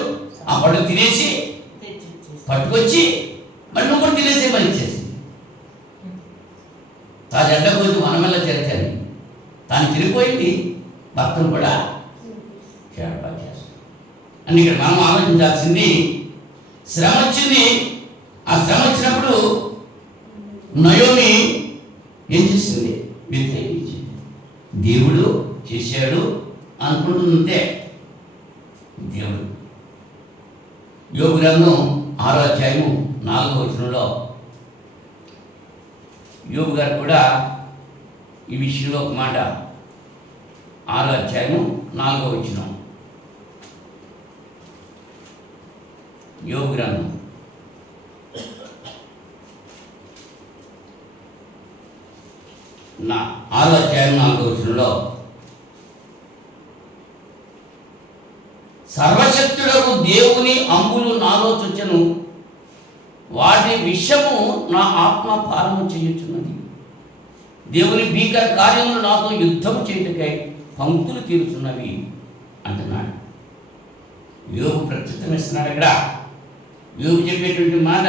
ఆ పళ్ళు తినేసి పట్టుకొచ్చి మరి నువ్వు కూడా తినేసే పని ఇచ్చేసింది. తా జడ్డ పోయి మనమెల్ల చేర్చాలి. తాను తిరిగిపోయింది, భర్తను కూడా చేరపా చేస్తాం. అని ఇక్కడ మనం ఆలోచించాల్సింది, శ్రమ వచ్చింది. ఆ శ్రమ వచ్చినప్పుడు నయోమి ఏం చేసింది? వ్యతిరేకించింది. దేవుడు చేశాడు అనుకుంటుందంతే. దేవుడు యోబు గ్రంథం 6వ అధ్యాయము 4వ వచనంలో యోబు గారు కూడా ఈ విషయంలో ఒక మాట. 6వ అధ్యాయము 4వ వచనం. యోబు గ్రంథం 6వ అధ్యాయం 4వ వచనంలో, సర్వశక్తుడకు దేవుని అంబులు నాలో చొచ్చెను, వాటి విషము నా ఆత్మ పాలన చేయుచున్నది. దేవుని భీకర కార్యములు నాతో యుద్ధము చేయుటకై పంక్తులు తీరుచున్నవి అంటున్నాడు. యోబు ప్రత్యుత్తరం ఇస్తున్నాడు. ఇక్కడ యోబు చెప్పేటువంటి మాట,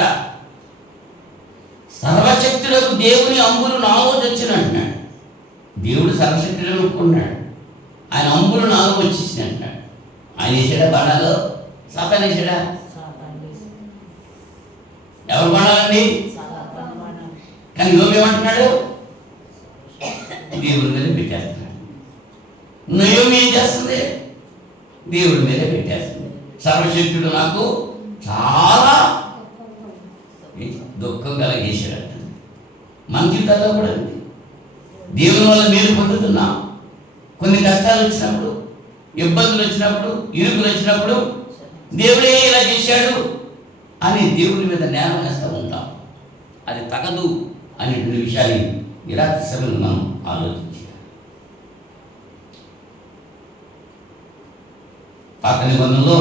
సర్వశక్తులకు దేవుని అంబులు నాలో చొచ్చెను అంటున్నాడు. దేవుడు సర్వశక్తులను ఒప్పుకున్నాడు. ఆయన అంబులు నాలో వచ్చేసింది అంటున్నాడు. ఆయన వేసాడా బాణాలు? సాతాను వేసాడా? ఎవరు బాణాలండి? కానీ యోబు ఏమంటున్నాడు? దేవుడి మీద పెట్టేస్తున్నాడు. నయోమి ఏం చేస్తుంది? దేవుడి మీద పెట్టేస్తుంది. సర్వశక్తుడు నాకు చాలా దుఃఖం కలిగేసాడు. మన జీవితాల్లో కూడా ఉంది. దేవుని వల్ల మేలు పొందుతున్నాం. కొన్ని కష్టాలు వచ్చినప్పుడు, ఇబ్బందులు వచ్చినప్పుడు, ఇరుకులు వచ్చినప్పుడు దేవుడే ఇలా చేశాడు అని దేవుని మీద నేరం వేస్తూ ఉంటాం. అది తగదు అనేటువంటి విషయాన్ని ఈ రాత్రి సమయంలో మనం ఆలోచించాలి. పాత నిబంధనలో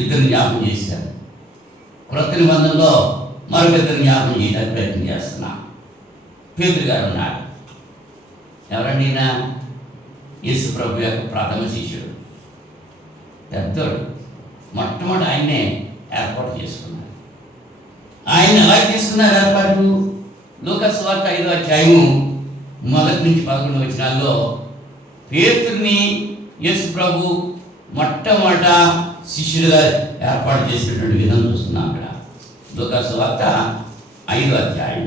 ఇద్దరిని జ్ఞాపకం చేశారు. క్రొత్త నిబంధనలో మరొక ఇద్దరిని జ్ఞాపకం చేయడానికి ప్రయత్నం చేస్తున్నా. పేతురు గారు ఉన్నాడు. ఎవరండి? ఈయన యేసు ప్రభు యొక్క ప్రథమ శిష్యుడు, పెద్దోడు. మొట్టమొదటి ఆయన్నే ఏర్పాటు చేసుకున్నారు. ఆయన ఎలా తీసుకున్నారు ఏర్పాటు? లూకాసు వార్త 5వ అధ్యాయము 1 నుంచి 11 వచనాల్లో పేతురుని యేసు ప్రభు మొట్టమొదట శిష్యులుగా ఏర్పాటు చేసినటువంటి విధానం చూస్తున్నాం. అక్కడ లూకాసు వార్త 5వ అధ్యాయం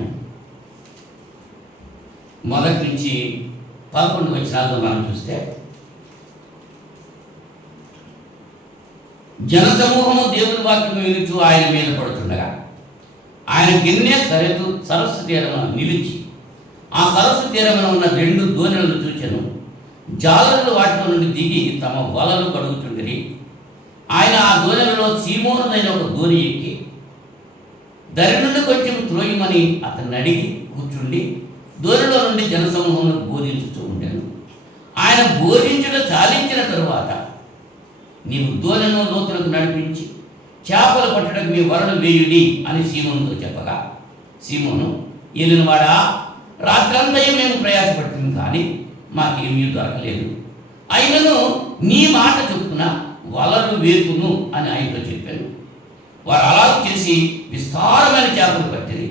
1 నుంచి 11 వచనాల్లో మనం చూస్తే, జనసమూహము దేవుని వాక్యము వినుచు ఆయన మీద పడుతుండగా ఆయన గిన్నె సరస్సు తీరమున నిలిచి ఆ సరస్సు తీరమున ఉన్న 2 దోణులను చూచెను. జాలరులు వాటిలో నుండి దిగి తమ వలలు కడుగుచుండిరి. ఆయన ఆ దోణులలో సీమోనుదైన ఒక దోణి ఎక్కి దరి నుండి కొంచెం త్రోయమని అతన్ని అడిగి కూర్చుండి దూరంలో నుండి జనసమూహంలో బోధించుతూ ఉండెను. ఆయన బోధించడం చాలించిన తరువాత, నీవు దోణెను లోతులకు నడిపించి చేపలు పట్టడానికి మీ వరను వేయుడి అని సీమోనుతో చెప్పగా, సీమోను, ఏలినవాడా, రాత్రంతయు మేము ప్రయాసపడుతుంది కానీ మాకేమీ దొరకలేదు. అయినను నీ మాట చొప్పున వలలు వేతును అని ఆయనతో చెప్పాను. వారు అలా చేసి విస్తారమైన చేపలు పట్టిరి.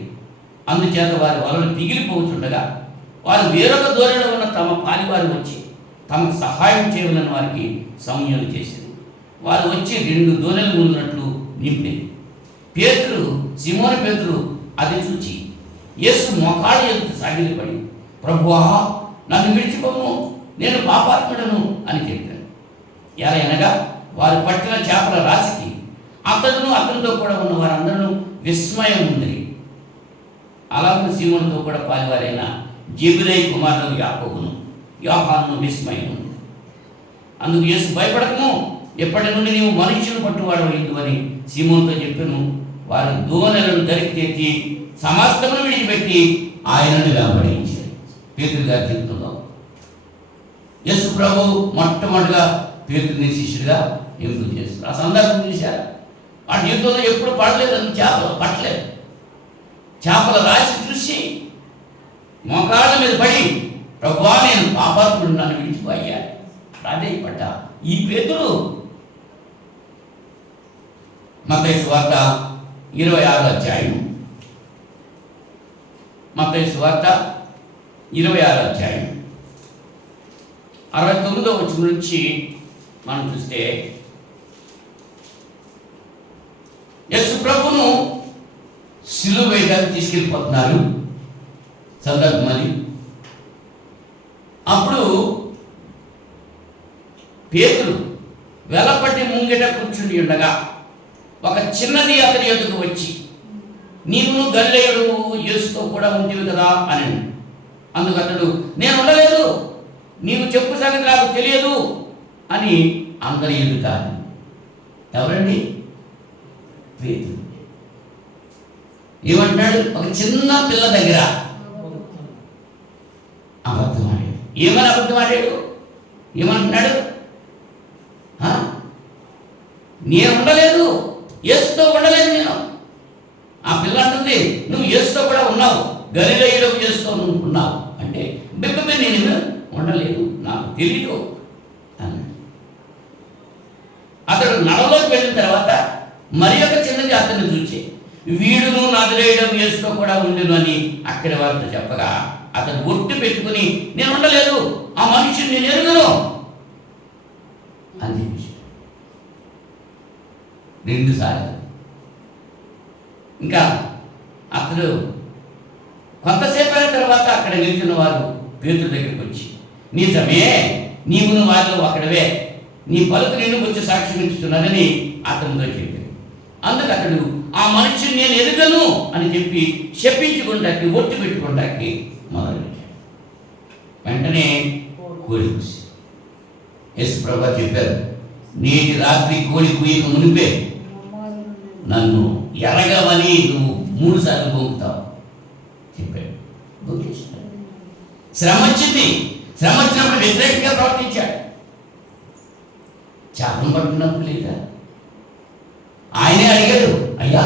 అందుచేత వారి వలలు పిగిలిపోతుండగా వారు వేరొక దూరంలో ఉన్న తమ పాలివారు వచ్చి తమకు సహాయం చేయవలని వారికి సంజ్ఞలు చేసింది. వారు వచ్చి 2 దోణెలు మునిగినట్లు నింపింది. పేతురు, సీమోను పేతురు అది చూచి యేసు మోకాళ్ళ ఎదుట సాగిలపడి, ప్రభువా, నన్ను విడిచిపోము, నేను పాపాత్ముడను అని చెప్పాను. ఎలా అనగా వారు పట్టిన చేపల రాశికి అతడును అతనితో కూడా ఉన్న వారందరూ విస్మయం ఉంది. అలాగే సీమోనుతో కూడా పాలివారైన జెబెదయి కుమారుడు యాకోబును, యోహానును విస్మయం ఉంది. అందుకు యేసు, భయపడకము, ఎప్పటి నుండి నీవు మనుష్యుని పట్టువాడవైందు అని సీమోనుతో చెప్పాను. వారు దోణెలను దరికి తెచ్చి సమస్తమును విడిచిపెట్టి ఆయనను వెంబడించారు. పేతురు గారి జీవితంలో యేసు ప్రభు మొట్టమొదటిగా పేతురుని శిష్యుడిగా ఎంపిక చేస్తారు. ఆ సందర్భం చూశారు. ఆ జీవితంలో ఎప్పుడు పడలేదని చేపలు పట్టలేదు. చేపల రాశి చూసి మోకాళ్ళ మీద పడి, ప్రభువా, నేను పాపాత్ముడు, నన్ను విడిచిపోయా ప్రాధేయపడ్డ ఈ పేతురు మత్తయి సువార్త 26వ అధ్యాయం, మత్తయి సువార్త 26వ అధ్యాయం 69వ వచనం నుంచి మనం చూస్తే, యేసు ప్రభును సిలువ వేయడానికి తీసుకెళ్ళిపోతున్నారు సందర్భం అది. అప్పుడు పేతురు వెలపట్టి ముంగిట కూర్చుని ఉండగా ఒక చిన్నది అతని ఎదుగు వచ్చి, నీవు గలిలయుడు యేసుతో కూడా ఉంటివి కదా అని. అందుకు అతడు, నేను ఉండలేదు, నీవు చెప్పు సంగతి నాకు తెలియదు అని అందరి ఎదుట. ఎవరండి? పేతురు. ఏమంటున్నాడు? ఒక చిన్న పిల్ల దగ్గర అబద్ధం ఆడాడు. ఏమని అబద్ధం ఆడాడు? ఏమంటున్నాడు? నేను ఉండలేదు, యేసుతో ఉండలేదు నేను. ఆ పిల్ల అంటుంది, నువ్వు యేసుతో కూడా ఉన్నావు, గలిలయులకు యేసుతో నువ్వు ఉన్నావు అంటే, బిబ్బమే నేను ఉండలేదు, నాకు తెలీదు అన్నాడు. అతడు నడవలోకి వెళ్ళిన తర్వాత మరి ఒక చిన్నది అతన్ని చూచి, వీడును నజరేయుడు యేసుతో కూడా ఉండెను అని అక్కడి వారితో చెప్పగా, అతను ఒట్టు పెట్టుకుని, నేను ఉండలేదు, ఆ మనిషిని నేను ఎరుగను అని చెప్పి 2 సార్లు. ఇంకా అతడు కొంతసేపు అయిన తర్వాత అక్కడ నిలిచిన వారు పేతురు దగ్గరికి వచ్చి, నిజమే, నీవును వారిలో ఒకడవే, నీ పలుకు నిన్ను వచ్చి సాక్ష్యం ఇస్తున్నానని అతనితో చెప్పాడు. అందుకు అతడు, ఆ మనిషిని నేను ఎరుగను అని చెప్పి శపించుకుంటాకి, ఒట్టు పెట్టుకుంటాకి మొదలుపెట్టాడు. వెంటనే కోడి కూసి యేసు ప్రభు చెప్పారు, నేటి రాత్రి కోడి కూయక మునిపే నన్ను ఎరగవని నువ్వు 3 సార్లు గోకుతావు చెప్పాడు. శ్రమ వచ్చింది. శ్రమ వచ్చినప్పుడు వ్యతిరేకంగా ప్రవర్తించాడు. చేపలు పట్టుకున్నప్పుడు లేదా ఆయనే అడిగాడు, అయ్యా,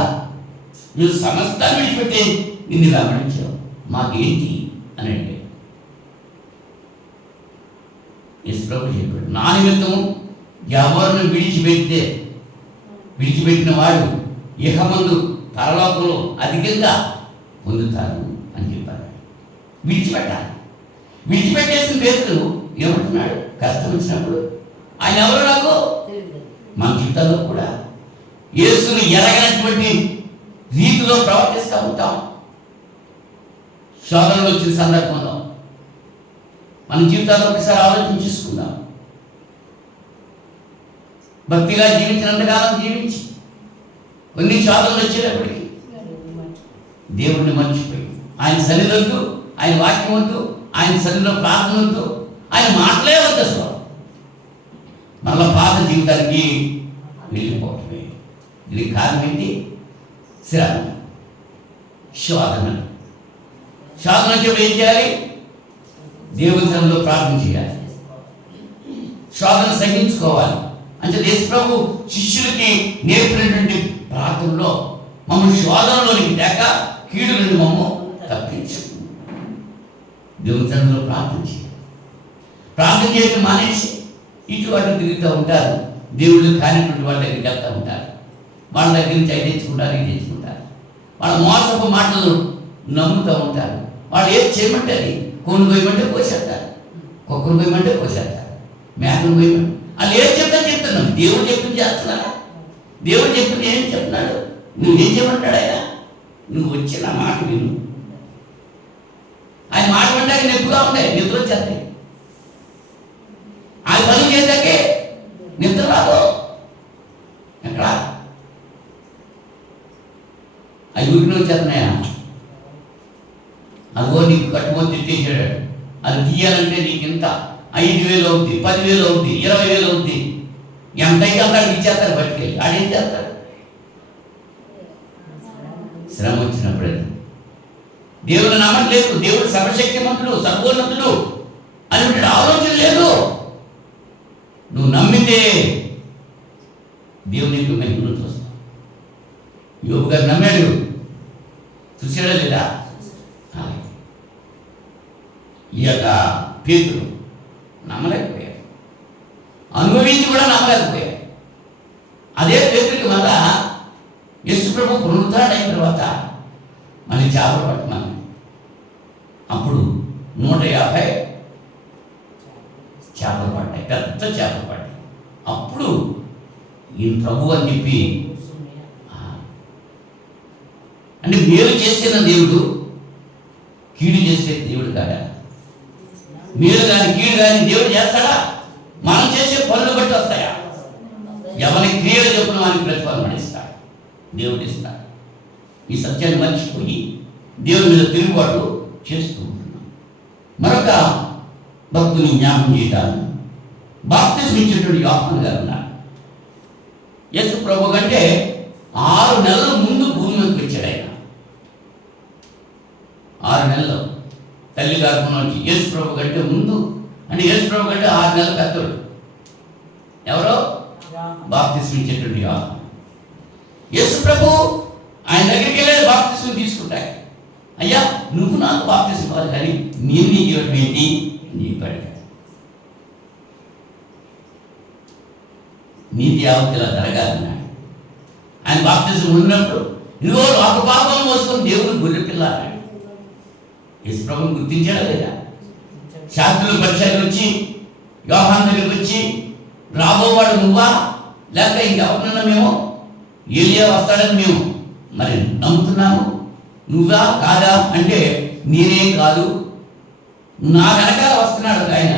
నువ్వు సమస్తాన్ని విడిచిపెట్టి నిన్ను వెంబడించావు, మాకేంటి అని అడిగాడు. యేసు ప్రభు చెప్పాడు, నా నిమిత్తం ఎవరిని విడిచిపెట్టిన వాడు ఇహమందు పరలోకంలో అధికంగా పొందుతారు అని చెప్పారు. విడిచిపెట్టేసిన పేతురు ఏమంటున్నాడు? కష్టం వచ్చినప్పుడు ఆయన ఎవరు నాకు మన జీవితాల్లో కూడా యేసుని ఎరగనటువంటి రీతిలో ప్రవర్తిస్తూ ఉంటాం. శోధనలు వచ్చిన సందర్భంలో మన జీవితాల్లో ఒకసారి ఆలోచన చేసుకుందాం. భక్తిగా జీవించినంతకాలం జీవించి కొన్ని శోధనలు వచ్చేటప్పటికి దేవుడిని మర్చిపోయి, ఆయన సన్నిధి, ఆయన వాక్యం వద్దు, ఆయన సన్నిధిలో ప్రార్థన వద్దు, ఆయన మాటలే వద్దు అసలు. మళ్ళా పాత జీవితానికి వెళ్ళిపోవటమే. దీనికి కారణం ఏంటి? శ్రమ. శోధనలు. శోధన వచ్చినప్పుడు ఏం చేయాలి? దేవుని సన్నిధిలో ప్రార్థన చేయాలి, శోధన సహించుకోవాలి. అంటే యేసు ప్రభు శిష్యులకి నేర్పినటువంటి ప్రార్థనలో మమ్మల్ని శోధనలోనికి తేక కీడు నుండి మమ్మల్ని తప్పించు. దేవుని సన్నిధిలో ప్రార్థన చేయాలి. ప్రార్థన చేయడం మానేసి ఇటు అటు తిరుగుతూ ఉంటారు. దేవుళ్ళు కానిటువంటి వాళ్ళ దగ్గరికి వెళ్తూ ఉంటారు. వాళ్ళ దగ్గర నుంచి అవి తెచ్చుకుంటారు, ఇది తెచ్చుకుంటారు. వాళ్ళ మోసపు మాటలు నమ్ముతూ ఉంటారు. వాళ్ళు ఏది చేయమంటే అది, కోళ్ళు పోయమంటే కోసేస్తారు, కుక్కను పోయమంటే కోసేస్తారు, మేకను పోయమంటే వాళ్ళు ఏం చెప్తున్నాం. దేవుడు చెప్పింది చేస్తున్నారా? దేవుడు చెప్పింది ఏం చెప్తున్నాడు? నువ్వేం చేయమంటాడు ఆయన? నువ్వు వచ్చి నా మాట విను. ఆయన మాట వింటాక నొప్పిగా ఉంటాయి, నిద్ర వచ్చేస్తాయి. ఆయన పని చేశాకే నిద్ర రాదు. ఎక్కడ అవి ఊరికి వచ్చేస్తున్నాయా? అదిగో నీకు కట్టుకొని తిట్టేసాడు, అది తీయాలంటే నీకు ఇంత 5,000 అవుద్ది, 10,000 అవుద్ది, 20,000 అవుద్ది. ఎంతైతే అంత ఇచ్చేస్తారు బయటికి. ఆడేం చేస్తాడు? శ్రమ వచ్చినప్పుడే దేవుని నామం లేదు, దేవుడు సర్వశక్తిమంతుడు, సర్వోన్నతుడు అని ఆలోచన లేదు. నువ్వు నమ్మితే దేవుని యొక్క మహిమను చూస్తావు. యోబు గారు నమ్మాడు, చూసాడా లేదా? ఈ యొక్క పేతురు నమ్మలేకపోయాడు, అనుభవించి కూడా నమ్మలేకపోయాడు. అదే పేతురికి మళ్ళా యేసు ప్రభు పునరుద్ధరణ అయిన తర్వాత మళ్ళీ చేపలు పట్టుకున్నాను. అప్పుడు 150 చేపలు పడ్డాయి, పెద్ద చేపలు పడ్డాయి. అప్పుడు ఈయన ప్రభు అని చెప్పి, అంటే మేలు చేసిన దేవుడు కీడు చేసే దేవుడు కాదా? మేలు కానీ కీడు కానీ దేవుడు చేస్తాడా? మనం చేసే పనులు బట్టి వస్తాయా? ఎవరి క్రియలు చొప్పున వానికి ప్రతిఫలం ఇస్తాడు, దేవుడు ఇస్తాడు. ఈ సత్యాన్ని మర్చిపోయి దేవుని మీద తిరుగుబాటు చేస్తూ ఉంటున్నాం. మరొక భక్తుని జ్ఞాపకం చేయడానికి బాప్తిస్మం ఇచ్చేటువంటి యోహాను గారు ఉన్నారు. యేసు ప్రభు కంటే 6 నెలల ముందు భూమి మీదకి వచ్చాడు ఆయన. 6 నెలలు తల్లి గర్భం నుంచి యేసు ప్రభు కంటే ముందు, అంటే యేసు ప్రభు కంటే 6 నెలల పెద్దోడు. ఎవరో? బాప్తిస్మం ఇచ్చేటువంటి యోహాను. యేసు ప్రభు ఆయన దగ్గరికి వెళ్ళేది బాప్తిస్మం తీసుకుంటాయి. అయ్యా నువ్వు నాకు బాప్తిస్మం ఇవ్వాలి, కానీ నేను నీకు ఇవ్వడం ఏంటి? నీ పడి నీతి యావత్తులా జరగాలన్నాడు. ఆయన బాప్తిస్మం ఉన్నప్పుడు ఇదిగో ఒక పాపం మోసుకొని దేవుడు గొర్రె పిల్ల అన్నాడు. యేసు ప్రభువుని గుర్తించాడా లేదా? శాస్త్రులు పరిచయాలు వచ్చి యోహాను దగ్గరికి వచ్చి, రాబోవాడు నువ్వా లేక ఇంకెవరినన్నా మేము ఏలియా వస్తాడని మేము మరి నమ్ముతున్నాము, నువ్వా కాదా అంటే, నేనేం కాదు, నా వెనకాల వస్తున్నాడు ఆయన,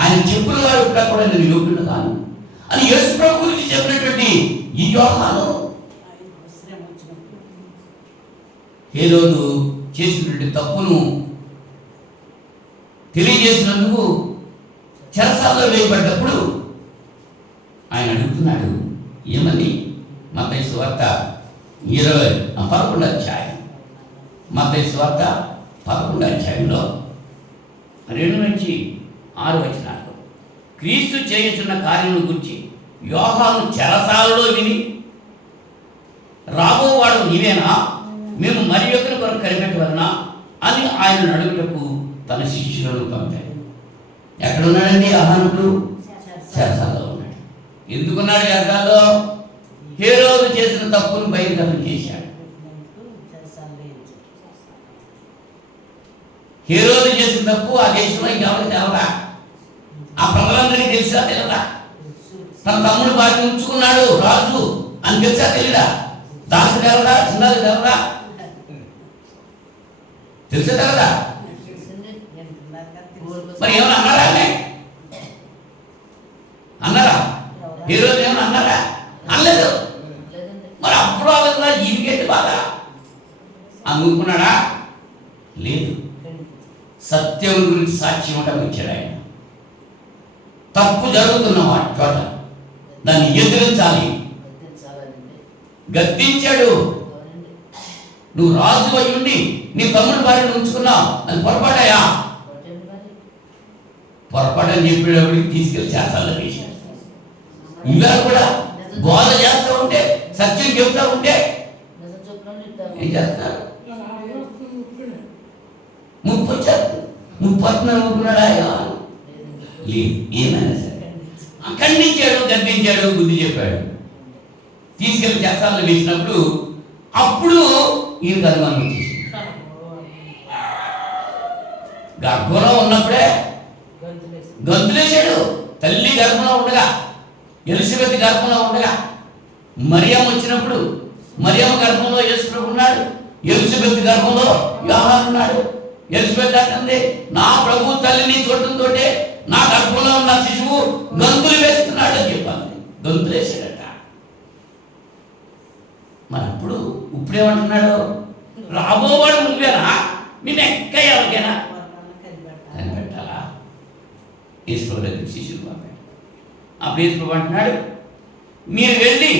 ఆయన చెప్పుల వాడు ఇక్కడ కూడా నేను యోగ్యుడు కాను అని యేసు ప్రభు గురించి చెప్పినటువంటి ఈ యోహాను హేరోదు చేసినటువంటి తప్పును తెలియజేసినందుకు చెరసాలలో వేయబడ్డప్పుడు ఆయన అడుగుతున్నాడు ఏమని? మత్తయి సువార్త 11 అధ్యాయం, మత్తయి సువార్త 11 అధ్యాయంలో 2 నుంచి 6 వచనాలు, క్రీస్తు చేయుచున్న కార్యమును గురించి యోహాను చెరసాలలో విని, రాబోవాడు నీవేనా, మేము మరి ఒకరి కొరకు కనిపెట్టవలనా అని ఆయన అడుగుటకు తన శిష్యులను పంపాడు. ఎక్కడున్నాడండి యోహానుడు? చెరసాలలో ఉన్నాడు. ఎందుకున్నాడు చెరసాలలో? హేరోదు చేసిన తప్పును బహిర్గతం చేశాడు. హేరోదు చేసిన తప్పు ఆ దేశంలో ఇంకెవరికి తెలదా? ఆ ప్రజలందరికీ తెలిసా తెలదా? తన తమ్ముడు బాగా ఉంచుకున్నాడు రాజు అని తెలుసా తెలీదా? దాసు తెలదా? చిన్నది తెలదా? తెలుసా తెలదా? మరి ఏమన్నా అన్నారా? అన్నారా? హేరోదు ఏమన్నా అన్నారా? అనలేదు. మరి అప్పుడు వాళ్ళ ఈయనకేంటి బాధ? అనుకున్నాడా? లేదు. సత్యం గురించి సాక్ష్యం అంటే వచ్చాడు ఆయన. తప్పు జరుగుతున్న వాటి చోట దాన్ని ఎదిరించాలి, గద్దించాడు. నువ్వు రాజు అయి ఉండి నీ తమ్ముడి భార్యను ఉంచుకున్నావు, అది పొరపాటయా? పొరపాటు అని చెప్పేటప్పటికి తీసుకెళ్ళి చేస్తాను వేసాను. ఇవాళ కూడా బోధ చేస్తూ ఉంటే, సత్యం చెబుతూ ఉంటే ఏం చేస్తారు? ముప్పు వచ్చారు. ముప్పు వస్తున్నారు అనుకున్నాడా? లేదు. ఏమైనా సరే ఖండించాడు, గర్భించాడు, బుద్ధి చెప్పాడు. తీసుకెళ్ళి చేస్తాల్లో వేసినప్పుడు అప్పుడు ఈయనకు అనుమానం వచ్చేసింది. గర్భంలో ఉన్నప్పుడే గంతులేశాడు. తల్లి గర్భంలో ఉండగా, ఎలిజబెత్ గర్భంలో ఉండగా, మరియమ్మ వచ్చినప్పుడు మరియమ్మ గర్భంలో యేసు ఉన్నాడు, ఎలిజబెత్ గర్భంలో యోహాను ఉన్నాడు. ఎలిజబెత్ అంటుంది, నా ప్రభు తల్లిని చూడటంతో నా గర్భంలో ఉన్న శిశువు గంతులు వేస్తున్నాడు అని చెప్పాలి. గంతులు వేసాడట. మరి అప్పుడు ఇప్పుడేమంటున్నాడు? రాబోవాడు నువ్వేనా? నేను ఎక్క ఎవరికైనా కనిపెట్టాలా? యేసు దగ్గర శిష్యులు పంపాడు. అప్పుడు యేసు అంటున్నాడు, మీరు వెళ్ళి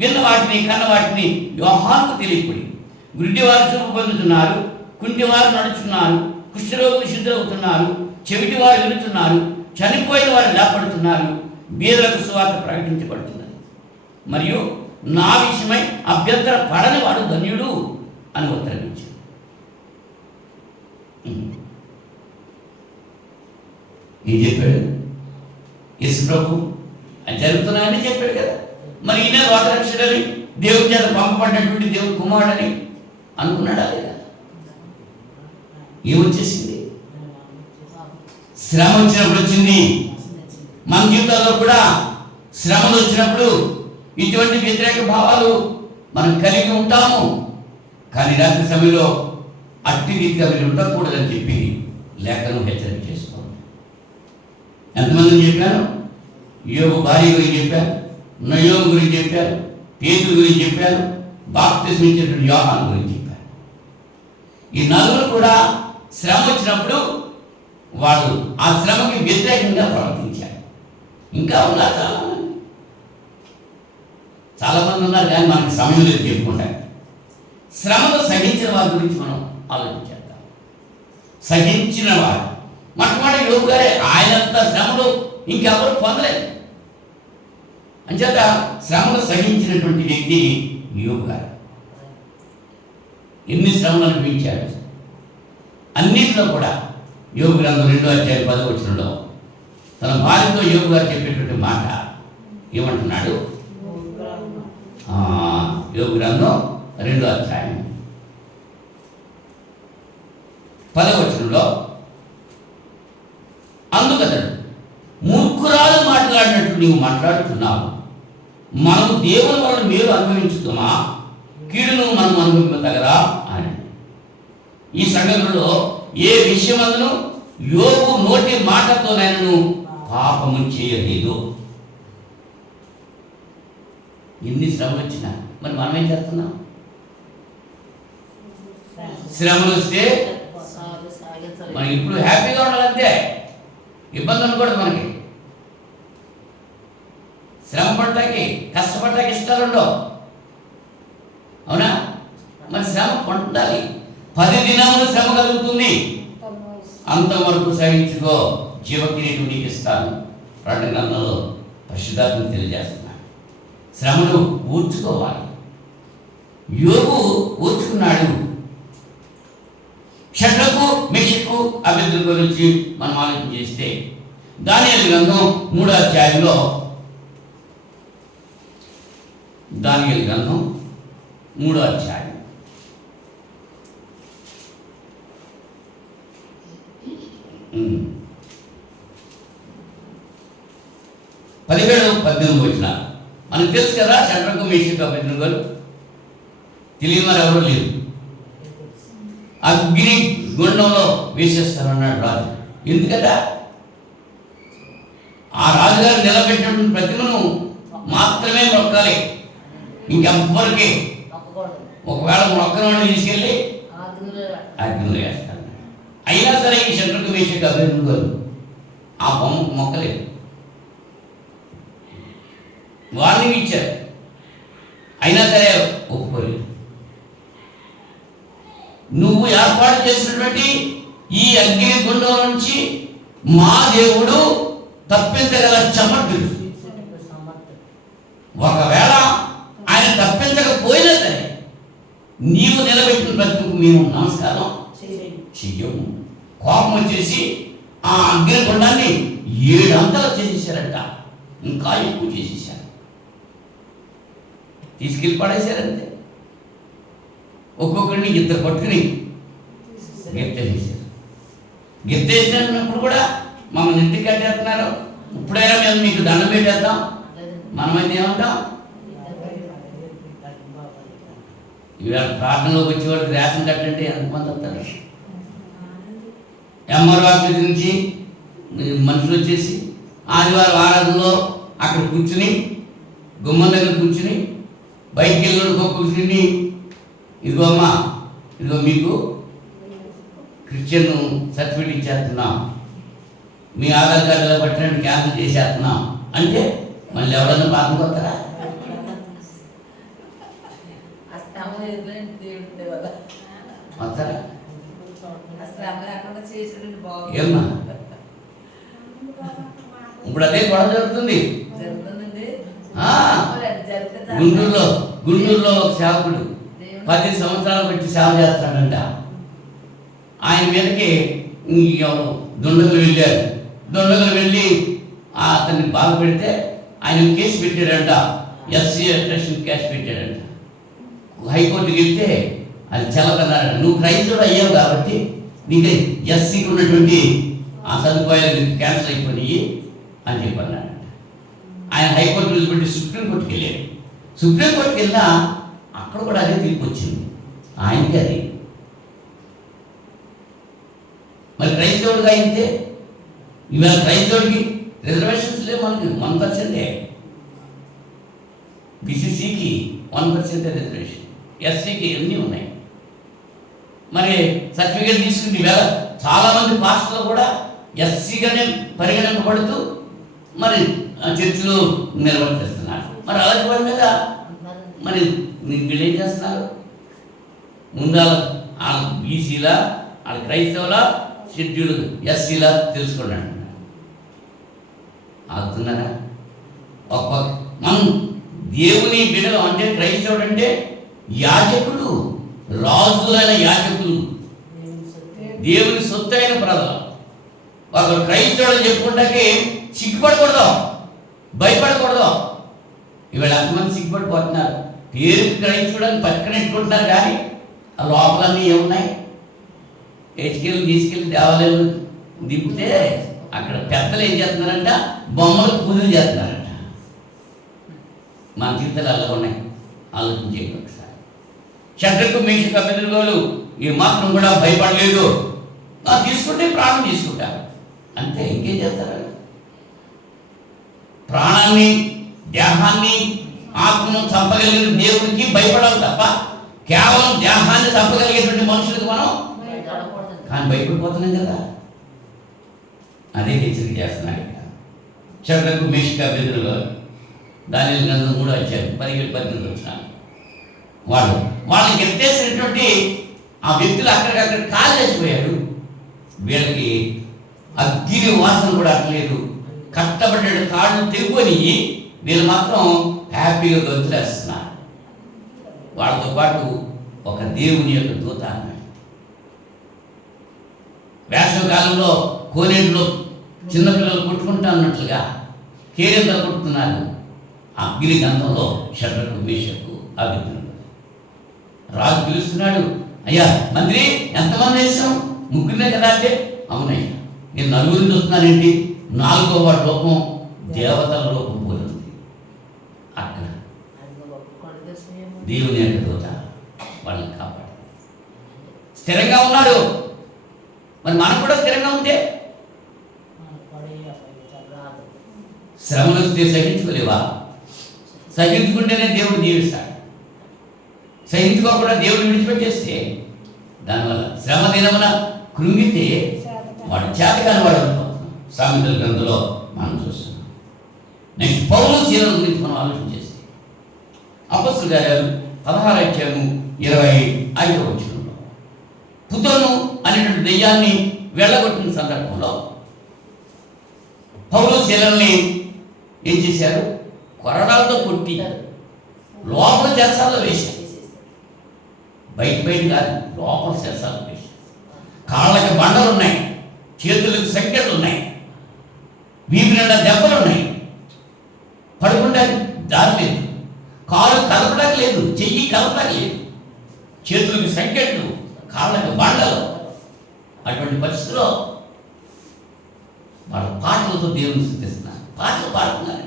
విన్న వాటిని కన్న వాటిని యోహానుకు తెలియపడి, గుడ్డివారు చూపు పొందుతున్నారు, కుంటివారు నడుచున్నారు, కుష్ఠరోగులు శుద్ధులవుతున్నారు, చెవిటివారు వినుతున్నారు, చనిపోయిన వారు లేపడుతున్నారు, బీదలకు సువార్త ప్రకటించబడుతున్నది, మరియు నా విషయమై అభ్యంతర పడని వాడు ధన్యుడు అని ఉత్తరం ఇచ్చాడు. ఏం చెప్పాడు యేసు ప్రభు? అది జరుగుతున్నాయని చెప్పాడు కదా. మరి ఈయన లోకరక్షకుడని, దేవుడి చేత పంపబడినటువంటి దేవుడి కుమారుడని అనుకున్నాడా లేదా? ఏమొచ్చేసింది? శ్రమ వచ్చినప్పుడు వచ్చింది. మన జీవితాల్లో కూడా శ్రమలు వచ్చినప్పుడు ఇటువంటి వ్యతిరేక భావాలు మనం కలిగి ఉంటాము. కానీ రాత్రి సమయంలో అట్టి రీతిగా మీరు ఉండకూడదని చెప్పి లేఖను హెచ్చరిక చేసుకోండి. ఎంతమందిని చెప్పాను? యోబు భార్య గురించి చెప్పాను, నయోబు గురించి చెప్పాను, పేతురు గురించి చెప్పాను, బాప్తిస్మం ఇచ్చినటువంటి యోహాను గురించి చెప్పాను. ఈ నలుగురు కూడా శ్రమ వచ్చినప్పుడు వాళ్ళు ఆ శ్రమకి వ్యతిరేకంగా ప్రవర్తించారు. ఇంకా ఉన్నారు చాలామంది ఉన్నారు, కానీ మనకి సమయం లేదు చెప్పుకుంటాం. శ్రమను సహించిన వారి గురించి మనం ఆలోచించేద్దాం. సహించిన వారు మొట్టమొదటి యోబు గారే. ఆయనంత శ్రమలు ఇంకెవరు పొందలేదు. అంచేత శ్రమను సహించినటువంటి వ్యక్తి యోబు గారు. ఎన్ని శ్రమలు అనిపించాడు. అన్నింటిలో కూడా యోబు గ్రంథం 2వ అధ్యాయం 10వ వచనంలో తన భార్యతో యోబు గారు చెప్పేటువంటి మాట ఏమంటున్నాడు? యోబు గ్రంథం 2వ అధ్యాయం 10వ వచనంలో, అందుకతడు, మూర్ఖురాలు మాట్లాడినట్టు నీవు మాట్లాడుతున్నావు, మనం దేవుని వలన మేలు అనుభవించుతామా, కీడును మనం అనుభవించగలరా అని. ఈ సంగతుల్లో ఏ విషయమందును యోబు నోటి మాటతో నేను పాపము చేయలేదు. ఎన్ని శ్రమలు వచ్చినా మరి మనం ఏం చేస్తున్నాం? శ్రమలు వస్తే మనకి ఇప్పుడు హ్యాపీగా ఉండాలంతే, ఇబ్బంది ఉండకూడదు. మనకి శ్రమ పడటానికి, కష్టపడటానికి ఇష్టాలు ఉండవు, అవునా? మరి శ్రమ పొందాలి. 10 దినములు శ్రమ కలుగుతుంది, అంతవరకు సహించుకో, జీవకిరీటం నీకు ఇస్తాను. ప్రకటన గ్రంథంలో పరిశుద్ధాత్మను తెలియజేస్తున్నాను. శ్రమను ఊర్చుకోవాలి. యోబు ఊర్చుకున్నాడు. షడ్రకు, మెషకు, అబేద్నెగో గురించి మనం ఆలోచన చేస్తే దానియేలు గ్రంథం 3వ అధ్యాయంలో, దానియేలు గ్రంథం 3వ అధ్యాయం 17-18 వచ్చిన మనకు తెలుసు కదా. షడ్రకు, మెషకు, అబేద్నెగోలు తెలియని వారు ఎవరు లేరు. అగ్ని గుండంలో వేసేస్తారన్నాడు రాజు. ఎందుకట? ఆ రాజుగారు నిలబెట్టినటువంటి ప్రతిమను మాత్రమే మొక్కాలి, ఇంకెవ్వరికి. ఒకవేళ మొక్కను తీసుకెళ్ళి అగ్నిలో వేస్తారు. అయినా సరే ఈ షడ్రకు, మెషకు, అబేద్నెగోలు ఆ బొమ్మ మొక్కలేదు. వార్నింగ్ ఇచ్చారు, అయినా సరే ఒప్పుకోలేదు. నువ్వు ఏర్పాటు చేసినటువంటి ఈ అగ్ని గుండం నుంచి మా దేవుడు తప్పించగల సమర్థుడు. ఒకవేళ ఆయన తప్పించకపోయినా సరే నీవు నిలబెట్టిన బ్రతుకు మేము నమస్కారం చెయ్యము. కోపం వచ్చేసి ఆ అగ్నిగుండాన్ని 7 అంతలు చేసేసారంట, ఇంకా ఎక్కువ చేసేసారు, తీసుకెళ్ళి పడేశారంతే. ఒక్కొక్కరిని 2 పట్టుకుని గెత్తేసేసారు. గెత్తేసినప్పుడు కూడా మమ్మల్ని ఇంటికి కట్టేస్తున్నారు, ఇప్పుడైనా మేము మీకు దండం పెట్టేద్దాం. మనమైతే ఏమంటాం? ఇవాళ ప్రార్థనలోకి వచ్చేవాడికి రేషన్ కట్టంటే ఎంతమంది వస్తారు? ఎంఆర్ఓ ఆఫీస్ నుంచి మనుషులు వచ్చేసి ఆదివారం ఆరాధనలో అక్కడ కూర్చుని గుమ్మం దగ్గర కూర్చుని బయటికి వెళ్ళిన కూర్చుని, ఇదిగో అమ్మా, ఇదిగో మీకు క్రిస్టియన్ సర్టిఫికేట్ ఇచ్చేస్తున్నాం, మీ ఆధార్ కార్డులో పట్టినట్టు క్యాన్సిల్ చేసేస్తున్నాం అంటే మళ్ళీ ఎవరైనా బాధకు వస్తారా? వస్తారా? ఏమ్మా, ఇప్పుడు అదే గొడవ జరుగుతుంది. గుంటూరులో ఒక సేవకుడు 10 సంవత్సరాలు పెట్టి సేవ చేస్తాడంట. ఆయన మీదకి ఎవరు దుండగులు వెళ్ళారు. దుండగులు వెళ్ళి అతన్ని బాధ పెడితే ఆయన కేసు పెట్టాడంట, ఎస్సీ అట్రాక్షన్ కేసు పెట్టాడంట. హైకోర్టుకి వెళ్తే అది చల్లకన్నాడు, నువ్వు క్రైస్తవుడు అయ్యావు కాబట్టి నీకు ఎస్సీకి ఉన్నటువంటి ఆ సదుపాయాలు క్యాన్సిల్ అయిపోయి అని చెప్పన్నాడు. ఆయన హైకోర్టు వదిలిపెట్టి సుప్రీంకోర్టుకి వెళ్ళాడు. సుప్రీంకోర్టుకి వెళ్ళినా అక్కడ కూడా అదే తీర్పు వచ్చింది ఆయనకి. అది మరి క్రైస్తవుడిగా అయితే ఇవాళ క్రైస్తవుడికి రిజర్వేషన్స్ లేవు. మనకి 1%, బీసీసీకి 1% రిజర్వేషన్, ఎస్సీకి అన్నీ ఉన్నాయి. మరి సర్టిఫికేట్ తీసుకుంటే ఇవాళ చాలామంది పాస్టర్లు కూడా ఎస్సీగానే పరిగణింపబడుతూ మరి చర్చిలో నిర్వర్తిస్తున్నారు. మరి అలాంటి వాళ్ళ మీద మరి వీళ్ళు ఏం చేస్తున్నారు? ముందు వాళ్ళ బీసీలా, వాళ్ళ క్రైస్తవులా, షెడ్యూల్ ఎస్సీలా తెలుసుకున్నాడు. ఆగుతున్నారా? మనం దేవుని బిడ్డలు అంటే క్రైస్తవుడు అంటే యాజకులు, రాజులైన యాజకులు, దేవుని సొత్తు అయిన ప్రజలు. ఒకరు క్రైస్తవుడు చెప్పుకుంటాకి సిగ్గుపడకూడదు, భయపడకూడదు. ఇవాళ ఎంతమంది సిగ్గుపడిపోతున్నారు? పేరు క్రైస్తవుడని పక్కన ఎట్టుకుంటున్నారు, కానీ ఆ లోపలన్నీ ఏమున్నాయి? తీసుకెళ్ళి దేవాలయాలు దింపితే అక్కడ పెద్దలు ఏం చేస్తున్నారంట? బొమ్మలకు పూజలు చేస్తున్నారంట. మన జీవితాలు అలా ఉన్నాయి, ఆలోచించేయండి ఒకసారి. శత్రుకు మేషకు అభ్యర్థులు ఈ మాత్రం కూడా భయపడలేదు, తీసుకుంటే ప్రాణం తీసుకుంటారు అంతే. ఇంకేం చేస్తారు? ప్రాణాన్ని, దేహాన్ని, ఆత్మను చంపగలిగిన దేవుడికి భయపడాలి తప్ప కేవలం దేహాన్ని చంపగలిగేటువంటి మనుషులకు మనం కానీ భయపడిపోతున్నాం కదా. అదే హెచ్చరిక చేస్తున్నాడు ఇక్కడ. శత్రుకు మేషకు అభ్యర్థులు దానియేలు గ్రంథం 3వ అధ్యాయం 17-18 వచ్చినారు. వాళ్ళకి ఎత్తేసినటువంటి ఆ వ్యక్తులు అక్కడికక్కడ కాలు చచ్చిపోయారు. వీళ్ళకి అగ్ని వాసన కూడా అట్లేదు, కట్టబడ్డ కాళ్ళు తెగుకొని వీళ్ళు మాత్రం హ్యాపీగా గొంతులేస్తున్నారు. వాళ్ళతో పాటు ఒక దేవుని యొక్క దూత అన్నాడు. వేసవికాలంలో కోనేటిలో చిన్నపిల్లలు కొట్టుకుంటా అన్నట్లుగా కేరింతలు కొట్టుతున్నారు. అగ్ని గంధంలో శత్రుకు మేషకు అభిజ్ఞుడు. రాజు పిలుస్తున్నాడు, అయ్యా మంత్రి ఎంతమంది వేసాం? 3 కదా అంటే, అవునయ్యా నేను 4 చూస్తున్నానేంటి? 4వ వాడి రూపం దేవతల రూపం పోతుంది. అక్కడ దేవుని యొక్క దూత వాళ్ళని కాపాడు. స్థిరంగా ఉన్నాడు. మరి మనం కూడా స్థిరంగా ఉంటే శ్రమలు వస్తే సహించుకోలేవా? సహించుకుంటేనే దేవుడు జీవిస్తాడు. సహించుకోకుండా దేవుడు విడిచిపెట్టేస్తే దానివల్ల శ్రమ దినమున కృంగితే వాడు చేతకాని వాడు అనుకుంటున్నాం. సామెతల గ్రంథంలో మనం చూస్తున్నాం. నెక్స్ట్ పౌలు శీలల గురించి మనం ఆలోచన చేస్తే అపొస్తలుల కార్యాలు 16వ అధ్యాయం 25వ వచనంలో పుతోను అనేటువంటి దెయ్యాన్ని వెళ్ళగొట్టిన సందర్భంలో పౌలు శీలల్ని ఏం చేశారు? కొరడాలతో కొట్టి లోపల చెరసాల్లో వేశారు. బయట కాదు, లోపల చెరసాల్లో వేశారు. కాళ్ళకి బండలు ఉన్నాయి, చేతులకు సంఖ్యలు ఉన్నాయి, వీపు నిండా దెబ్బలు ఉన్నాయి, పడుకుంటానికి దారి లేదు, కాలు కలపడానికి లేదు, చెయ్యి కలపడానికి లేదు, చేతులకు సంఖ్యలు, కాళ్ళకి బండలు. అటువంటి పరిస్థితిలో వాళ్ళ పాటలతో దేవుని స్థుతిస్తున్నారు, పాటలు పాడుతున్నారు.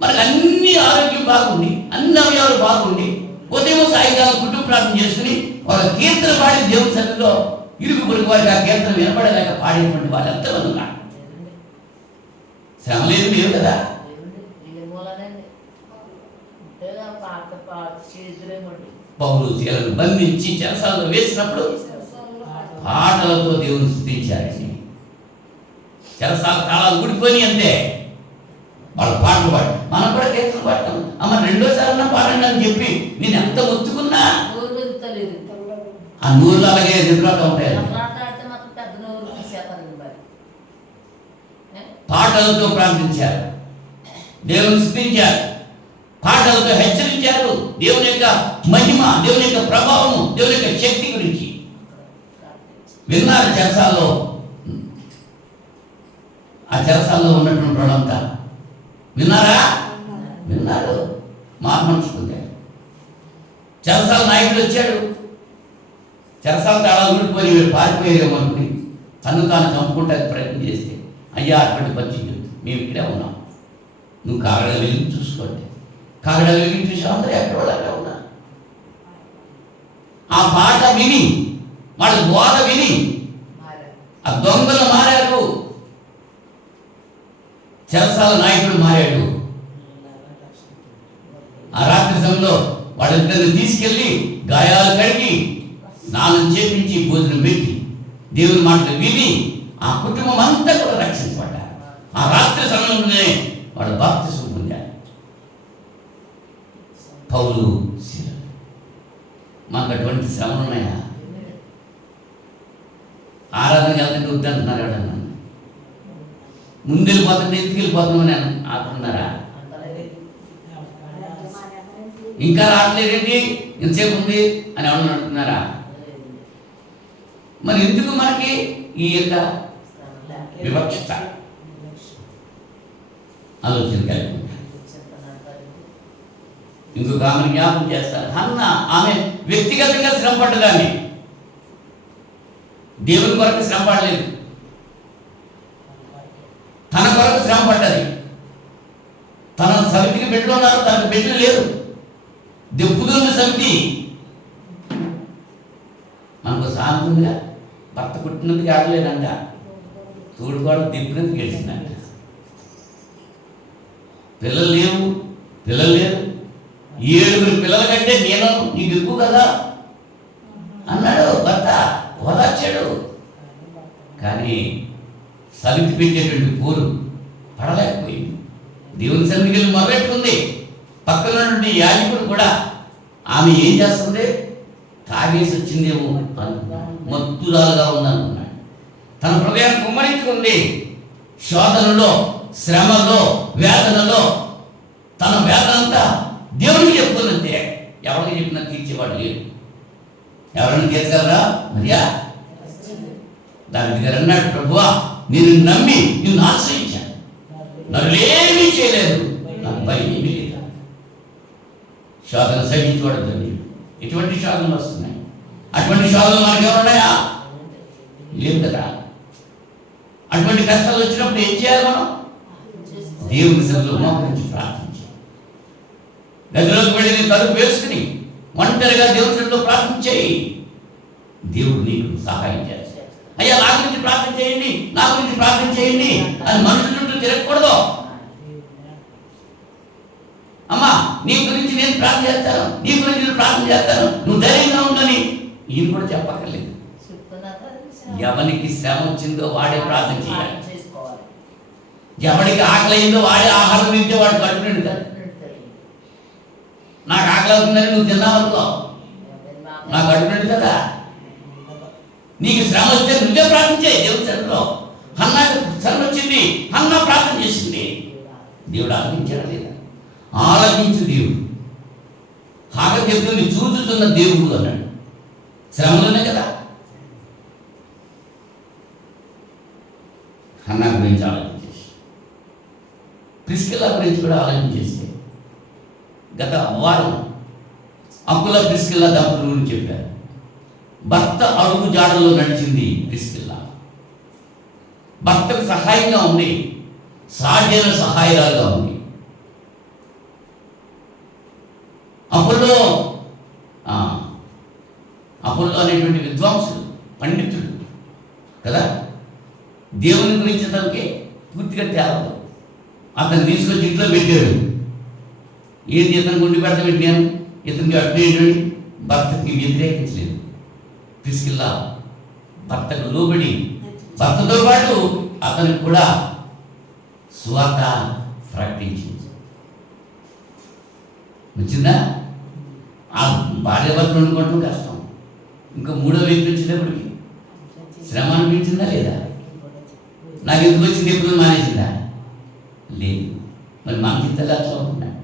మనకు అన్ని ఆరోగ్యం బాగుండి, అన్ని అవయవాలు బాగుండి, ఉదయం సాయంకాలం కుటుంబ ప్రార్థన చేసుకుని ఒక కీర్తన పాడి దేవుని సన్నిధిలో ఇరుగు పొరుగు వారికి ఆ కీర్తన వినపడలేక పాడేటువంటి వాళ్ళు ఎంతమంది ఉన్నారు? శ్రమ లేదు కదా. పౌలు శీలను బంధించి చెరసాలలో వేసినప్పుడు పాటలతో దేవుని స్తుతించారని. చెరసాల తాళాలు ఊడిపోయి అంతే, వాళ్ళు పాటలు పాడు. మనం కూడా కీర్తన పాడతాం. అమ్మ రెండోసారి పాడండి అని చెప్పి నేను ఎంత ఒత్తుకున్నా ఆ నూరులు అలాగే ఎదురుగా ఉంటాయి. పాటలతో ప్రార్థించారు, దేవుని స్తుతించారు, పాటలతో హెచ్చరించారు దేవుని యొక్క మహిమ, దేవుని యొక్క ప్రభావము, దేవుని యొక్క శక్తి గురించి విన్నారు. చెరసాల్లో, ఆ చెరసాల్లో ఉన్నటువంటి వాళ్ళంతా విన్నారా? విన్నారు, మార్మనుకుంటారు. చెరసాల నాయకుడు వచ్చాడు, చెరసాల తాళాలు ఊడిపోయి వీళ్ళు పారిపోయేమో అనుకుని తను తాను చంపుకుంటానికి ప్రయత్నం చేస్తే, అయ్యా అటువంటి పరిస్థితి మేము ఇక్కడే ఉన్నాం, నువ్వు కాగడ వెలిగి చూసుకోండి. కాగడ వెలిగి చూసి అందరూ ఎక్కడ వాళ్ళు అక్కడ ఉన్నా. ఆ పాట విని, వాళ్ళ బోధ విని ఆ దొంగలు మారారు, చెరసాల నాయకుడు మారాడు. ఆ రాత్రి సమయంలో వాళ్ళిద్దరిని తీసుకెళ్ళి గాయాలు కడిగి స్నానం చేపించి భోజనం పెట్టి దేవుని మాటలు విని ఆ కుటుంబం అంతా కూడా రక్షించబడ్డారు. ఆ రాత్రి సమయంలోనే వాడు బాప్తిసం పొందారు. పౌలు శీలలు. మాకు అటువంటి శ్రమలు ఉన్నాయా? ఆరాధన వెళ్తుంటే వద్దంటున్నారు ఎవడన్నా, ముందెళ్ళిపోతుంటే ఎత్తుకెళ్ళిపోతున్నామని ఆపుతున్నారా? ఇంకా రావట్లేదేంటి, ఎంతసేపు ఉంది అని ఎవరన్నా అంటున్నారా? మరి ఎందుకు మనకి ఈ యొక్క వివక్షత ఆలోచన కలిగి ఉంటారు. ఇంకొక ఆమె జ్ఞాపకం చేస్తారు. అన్న ఆమె వ్యక్తిగతంగా శ్రమ పడ్డదాన్ని, దేవుని కొరకు శ్రమ పడలేదు, తన కొరకు శ్రమ పడ్డది. తన సమితికి బిడ్డలు ఉన్నారు, తనకు బిడ్డలు లేరు, దెప్పుతున్న సమితి. మనకు సామెత ఉందిగా, భర్త పుట్టినందుకు ఆడలేదంట, తోడుకోవడం దెప్పినందుకు గెలిచిందంట. పిల్లలు లేరు, పిల్లలు లేరు, 7 పిల్లల కంటే నేను నీకు ఎక్కువ కదా అన్నాడు భర్త, ఓదార్చాడు. కానీ సమితి పెట్టేటువంటి పోరు పడలేకపోయింది. దేవుని సన్నిధికి వెళ్ళి మొదలెట్టుకుంది. పక్కన నుండి యాజకుడు కూడా ఆమె ఏం చేస్తుంది, తాగేసి వచ్చిందేమో మత్తురాలుగా ఉందనుకున్నాడు. తన హృదయాన్ని కుమ్మరించుకుంది. శోధనలో, శ్రమలో, వేదనలో తన వేదన అంతా దేవునికి చెప్పుకుందంటే ఎవరికి చెప్పినా తీర్చేవాడు లేడు. ఎవరైనా తీర్చగలరా? మరియా దాని దగ్గర అన్నాడు, ప్రభువా నేను నమ్మి నిన్ను ఆశ్రయించాను, నన్నేమీ చేయలేదు, నాకు భయం ఏమీ లేదు. శోధన సహించబడద్దండి. ఎటువంటి శోధనలు వస్తున్నాయి? అటువంటి శోధనలు మనకి ఎవరున్నాయా? లేవు కదా. అటువంటి కష్టాలు వచ్చినప్పుడు ఏం చేయాలి? మనం దేవుని సన్నిధిలో మోకరించి ప్రార్థించాలి. గదిలోకి వెళ్ళి తలుపు వేసుకుని ఒంటరిగా దేవుని సన్నిధిలో ప్రార్థించేయి. దేవుడు నీకు సహాయం చేస్తాడు. అయ్యా నా గురించి ప్రార్థన చేయండి, నా గురించి ప్రార్థన చేయండి అని మనుషుల చుట్టూ తిరగకూడదు. అమ్మా నీ గురించి నేను ప్రార్థన చేస్తాను, నీ గురించి నేను ప్రార్థన చేస్తాను, నువ్వు ధైర్యంగా ఉందని ఈయన కూడా చెప్పక్కర్లేదు. ఎవరికి శ్రమ వచ్చిందో వాడే ప్రార్థన చేయాలి. ఎవరికి ఆకలి అయిందో వాడే ఆహారం తింటే వాడు కడుపు నిండుతాడు. నాకు ఆకలి అవుతుందని నువ్వు తిన్నావనుకో, నా కడుపు నిండుతుందా? నీకు శ్రమ వస్తే నువ్వే ప్రార్థన చేయి దేవుని సన్నిధిలో. హన్నాకు శ్రమ వచ్చింది, హన్నా ప్రార్థన చేసింది. దేవుడు ఆలకించాడా లేదా? ఆలకించు దేవుడు. హాగ చెప్తుంది చూచుతున్న దేవుడు అన్నాడు. శ్రమలోనే కదా. హన్నా గురించి ఆలోచించేసి, ప్రిస్కిల్లా గురించి కూడా ఆలోచించేస్తే, గత వారం అకుల ప్రిస్కిల్లా దంపతుల గురించి చెప్పారు. భర్త అడుగు జాడలో నడిచింది ప్రిస్కిల్లా. భర్తకు సహాయంగా ఉంది, సాధ్యమైన సహాయరాలుగా ఉంది. అపోల్లో అనేటువంటి విద్వాంసుడు, పండితుడు కదా, దేవుని గురించి అతనికి పూర్తిగా తేలదు. అతను తీసుకొచ్చి ఇంట్లో పెట్టాడు. ఏంటి ఇతను గుండి పెడతా పెట్టాను, ఇతనికి అడ్డు భర్తకి వ్యతిరేకించలేదు. ప్రిస్కిల్లా భర్తకు లోబడి భర్తతో పాటు అతనికి కూడా సువార్త ప్రకటించింది. వచ్చిందా? ఆ భార్య భర్తలు వండుకోవటం కష్టం. ఇంకా మూడో వ్యక్తి వచ్చేటప్పటికి శ్రమ అనిపించిందా లేదా? నాకు ఎందుకు వచ్చింది, ఎప్పుడు మానేసిందా? లేదు. మరి మన జీవితాలు అట్లా ఉంటున్నాయి.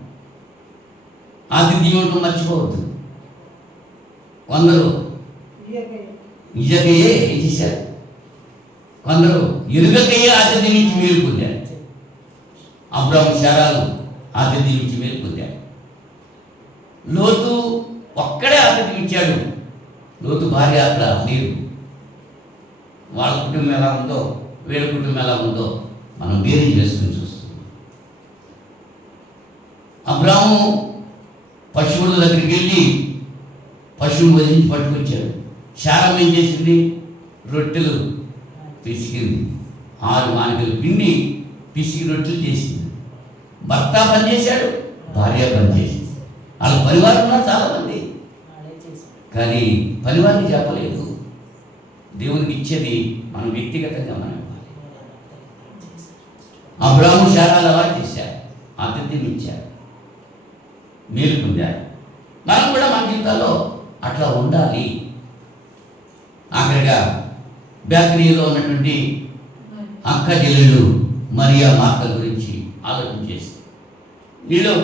ఆతిథ్యం ఉండటం మర్చిపోవద్దు. కొందరు నిజకయ్యే ఏం చేశారు, కొందరు ఎరుగకయ్యే ఆతిథ్యం నుంచి మేలు పొందారు. అబ్రాహము శారాలు ఆతిథ్యం నుంచి మేలు పొందారు. లోతు ఒక్కడే ఆతిథ్యం ఇచ్చాడు. లోతు భార్య అక్కడ లేదు. వాళ్ళ కుటుంబం ఎలా ఉందో వీళ్ళ కుటుంబం ఎలా ఉందో మనం వేరే చేసుకుని చూస్తున్నాం. అబ్రాహము పశువుల దగ్గరికి వెళ్ళి పశువుని వదిలించి పట్టుకొచ్చాడు. శారం ఏం చేసింది? రొట్టెలు పిసికింది. 6 మానికలు పిండి పిసికి రొట్టెలు చేసింది. భర్త పనిచేశాడు, భార్య పనిచేసింది. వాళ్ళ పరివారం ఉన్నారు చాలామంది, కానీ పరివారాన్ని చెప్పలేదు. దేవునికి ఇచ్చేది మనం వ్యక్తిగతంగా మనం ఇవ్వాలి. అబ్రాహము శారాలు అలా చేశారు, ఆతిథ్యం ఇచ్చారు, మేలు పొందారు. మనం కూడా మన జీవితాల్లో అట్లా ఉండాలి. ఆఖరిగా బేకరీలో ఉన్నటువంటి అక్క చెల్లెళ్ళు మరియా మార్త గురించి ఆలోచన చేసి, వీళ్ళు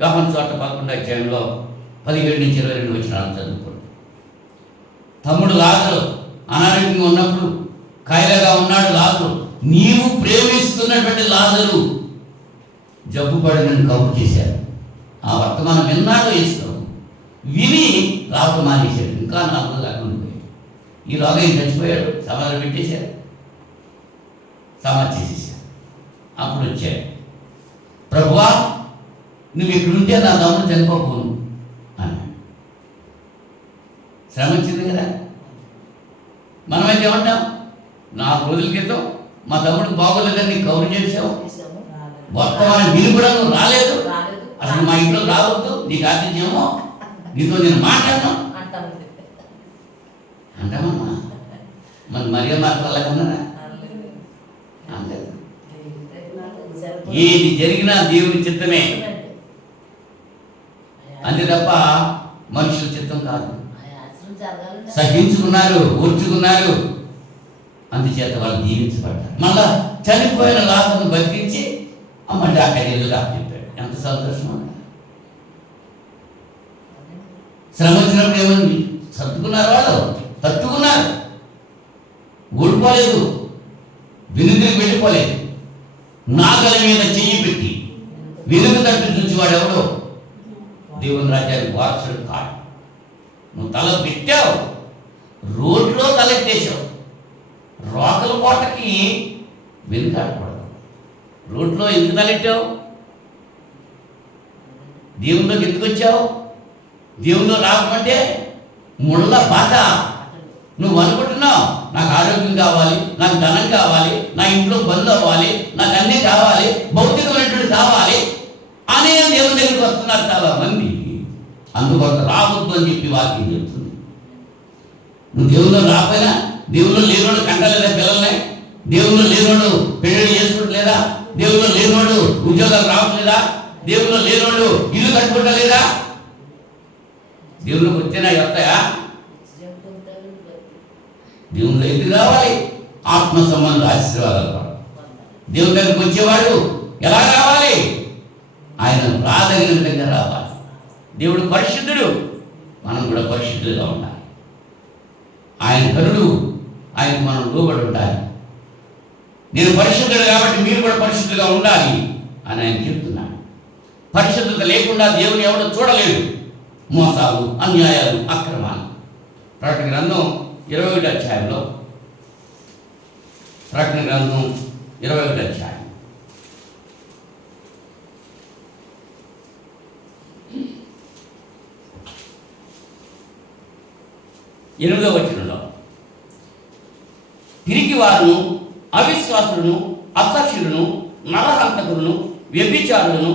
యోహాను సువార్త 11వ అధ్యాయంలో 17 నుంచి 22 వచనాలు చదువుకోండి. తమ్ముడు లాజరు అనారోగ్యంగా ఉన్నప్పుడు, కాయలగా ఉన్నాడు లాజరు, నీవు ప్రేమిస్తున్నటువంటి లాజరు జబ్బు పడినని కబురు చేశారు. ఆ వర్తమానం విన్నాడు యేసు. విని రావడం మానేశాడు. ఇంకా 4 రోజులు అక్కడ ఉండిపోయాడు. ఈలోగా ఈయన చచ్చిపోయాడు. సమాధి పెట్టేశారు, సమాధి చేసేసారు. అప్పుడు వచ్చాడు, ప్రభువా నువ్వు ఇక్కడుంటే నా తమ్ముడు చనిపోను అన్నాడు. శ్రమ వచ్చింది కదా. మనమైతే ఏమంటాం, 4 రోజుల క్రితం మా తమ్ముడికి బాగోలేదని నీకు కౌరు చేసావు, వర్తమానం విని కూడా నువ్వు రాలేదు, అసలు మా ఇంట్లో రావద్దు, నీకు ఆతిథ్యమో, నీతో నేను మాట్లాడను అంటామమ్మా. మన మరియ మాట్లాడలేకున్నారా? ఏది జరిగినా దేవుని చిత్తమే, అంతే తప్ప మనుషుల చిత్తం కాదు. సహించుకున్నారు, ఓర్చుకున్నారు, అందుచేత వాళ్ళు దీవించబడ్డారు. మళ్ళా చనిపోయిన లాజరును బతికించి మళ్ళీ ఆ కర్యలుగా చెప్పాడు. ఎంత సంతోషం అంట. శ్రమ వచ్చినప్పుడు ఏమంది? సర్దుకున్నారు, వాళ్ళు తట్టుకున్నారు, ఓడిపోలేదు, వెనుదిరిగి వెళ్ళిపోలేదు. నాగల మీద చెయ్యి పెట్టి వెనుక తట్టు చూసేవాడు ఎవడో దేవుని రాజ్యానికి వారసుడు కాడు. నువ్వు తల పెట్టావు, రోడ్లో తలెత్తేసావు. రోకల కోటకి వెనుకాడకూడదు. రోడ్లో ఎందుకు తలెట్టావు? దేవునిలోకి ఎందుకు వచ్చావు? దేవునిలో రాకమంటే ముళ్ళ బాట. నువ్వు అనుకుంటున్నావు, నాకు ఆరోగ్యం కావాలి, నాకు ధనం కావాలి, నా ఇంట్లో బంధు అవ్వాలి, నాకు అన్నీ కావాలి, భౌతికమైనటువంటి కావాలి అనే దేవుని దగ్గరికి వస్తున్నారు చాలా మంది. అందువల్ల రావద్దు అని చెప్పి వాక్యం చెప్తుంది. నువ్వు దేవుల్లో రాకపోయినా, దేవుల్లో లేనోడు కంటలేదా పిల్లల్ని, దేవుల్లో లేనోడు పెళ్లి చేసుకోవట్లేదా, దేవుల్లో లేనోడు ఉద్యోగాలు రావట్లేదా, దేవుల్లో లేనోడు ఇల్లు కట్టుకుంటలేదా? దేవుళ్ళకి వచ్చేనా వస్తాయా? దేవుని దగ్గరికి రావాలి, ఆత్మ సంబంధ ఆశీర్వాదాలు రావాలి. దేవుని దగ్గరికి వచ్చేవాడు ఎలా రావాలి? ఆయన రాదగిన విధంగా రావాలి. దేవుడు పరిశుద్ధుడు, మనం కూడా పరిశుద్ధులుగా ఉండాలి. ఆయన ఘనుడు, ఆయనకు మనం లోబడి ఉండాలి. నేను పరిశుద్ధుడు కాబట్టి మీరు కూడా పరిశుద్ధులుగా ఉండాలి అని ఆయన చెప్తున్నాడు. పరిశుద్ధత లేకుండా దేవుని ఎవడో చూడలేడు. మోసాలు, అన్యాయాలు, అక్రమాలు. ప్రకటన గ్రంథం 21వ అధ్యాయంలో, ప్రకటన గ్రంథం 21వ అధ్యాయం 8వ వచనంలో, పిరికి వారును, అవిశ్వాసులను, అసఖ్యులను, నరహంతకులను, వ్యభిచారులను,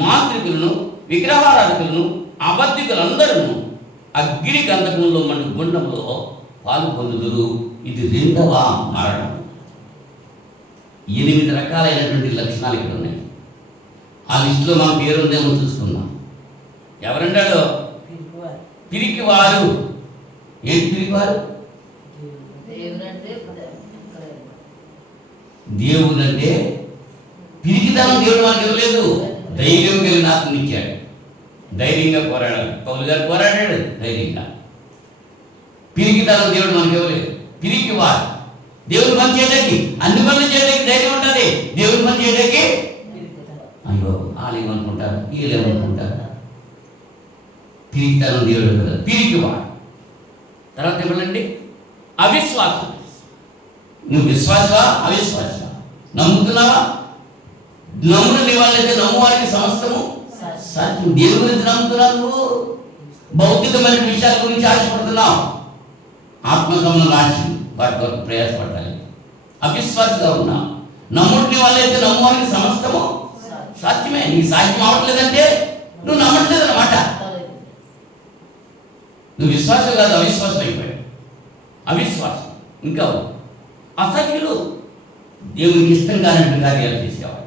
మాంత్రికులను, విగ్రహారాధకులను, అబద్ధికులందరూ అగ్ని గంధకంలో మండు గుండంలో పాలు పొందుదురు. ఇది 2వ మరణం. 8 రకాలైనటువంటి లక్షణాలు ఇక్కడ ఉన్నాయి. ఆ లిస్టులో మన పేరుందేమో చూసుకుందాం. ఎవరంటాడో? పిరికివారు. ఏంటి పిరికివారు? దేవుడు అంటే పిరికితనం దేవుడు మనకు ఇవ్వలేదు. ధైర్యం కలిగిన ఆత్మని ఇచ్చాడు. ధైర్యంగా పోరాడాలి. పౌలు గారు పోరాడాడు ధైర్యంగా. పిరికితనం దేవుడు మనకు ఇవ్వలేదు. పిరికివారు. దేవుడు పని చేయడానికి, అన్ని పనులు చేయడానికి ధైర్యం ఉంటుంది. దేవుడు పని చేయడానికి అయ్యో వాళ్ళు ఏమనుకుంటారు, వీళ్ళు ఏమనుకుంటారు. పిరికితనం దేవుడు కదా. పిరికివాడు. తర్వాత ఏమనండి? అవిశ్వాసం. నువ్వు విశ్వాసవా అవిశ్వాసవా? నమ్ముతున్నావా? నమ్ముడు నీ వాళ్ళైతే నమ్మువారికి సమస్తము సాధ్యం. దేవుని గురించి నమ్ముతున్నావు. నువ్వు భౌతికమైన విషయాల గురించి ఆశపడుతున్నావు. ఆత్మ సంబంధం ఆశ, వాటి కొరకు ప్రయాసపడాలి. అవిశ్వాసంగా ఉన్నావు. నమ్ముడు నీ వాళ్ళైతే నమ్మువారికి సమస్తము సాధ్యమే. నీకు సాధ్యం అవ్వట్లేదంటే నువ్వు నమ్మట్లేదు అన్నమాట. నువ్వు విశ్వాసం కాదు, అవిశ్వాసం అయిపోయావు. అవిశ్వాసం. ఇంకా అసఖ్యులు, దేవునికి ఇష్టం కానటువంటి కార్యాలు చేసేవాడు.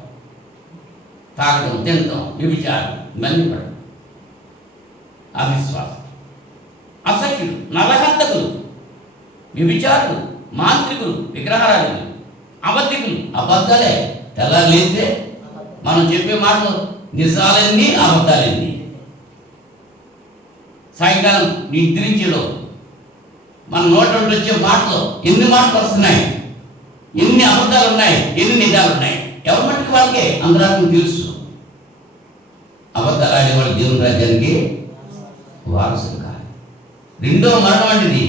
తాగడం, తినడం, వ్యభిచారం, ఇవన్నీ పడడం అవిశ్వాసం. అసఖ్యులు, నరహంతకులు, వ్యభిచారులు, మాంత్రికులు, విగ్రహారాధకులు, అబద్ధికులు. అబద్ధాలే. తెల్లారితే మనం చెప్పే మాటలు నిజాలన్నీ అబద్ధాలన్నీ. సాయంకాలం నిద్రించేలో మన నోట వచ్చే మాటలు ఎన్ని మాటలు వస్తున్నాయి, ఎన్ని అబద్ధాలు ఉన్నాయి, ఎన్ని నిజాలు ఉన్నాయి. ఎవరి మట్టుకు వాళ్ళకే అందరాత్మ తెలుసు. అబద్ధాలు ఆడేవాళ్ళు దేవుని రాజ్యానికి వారసులు కాదు. 2వ మరణం అంటే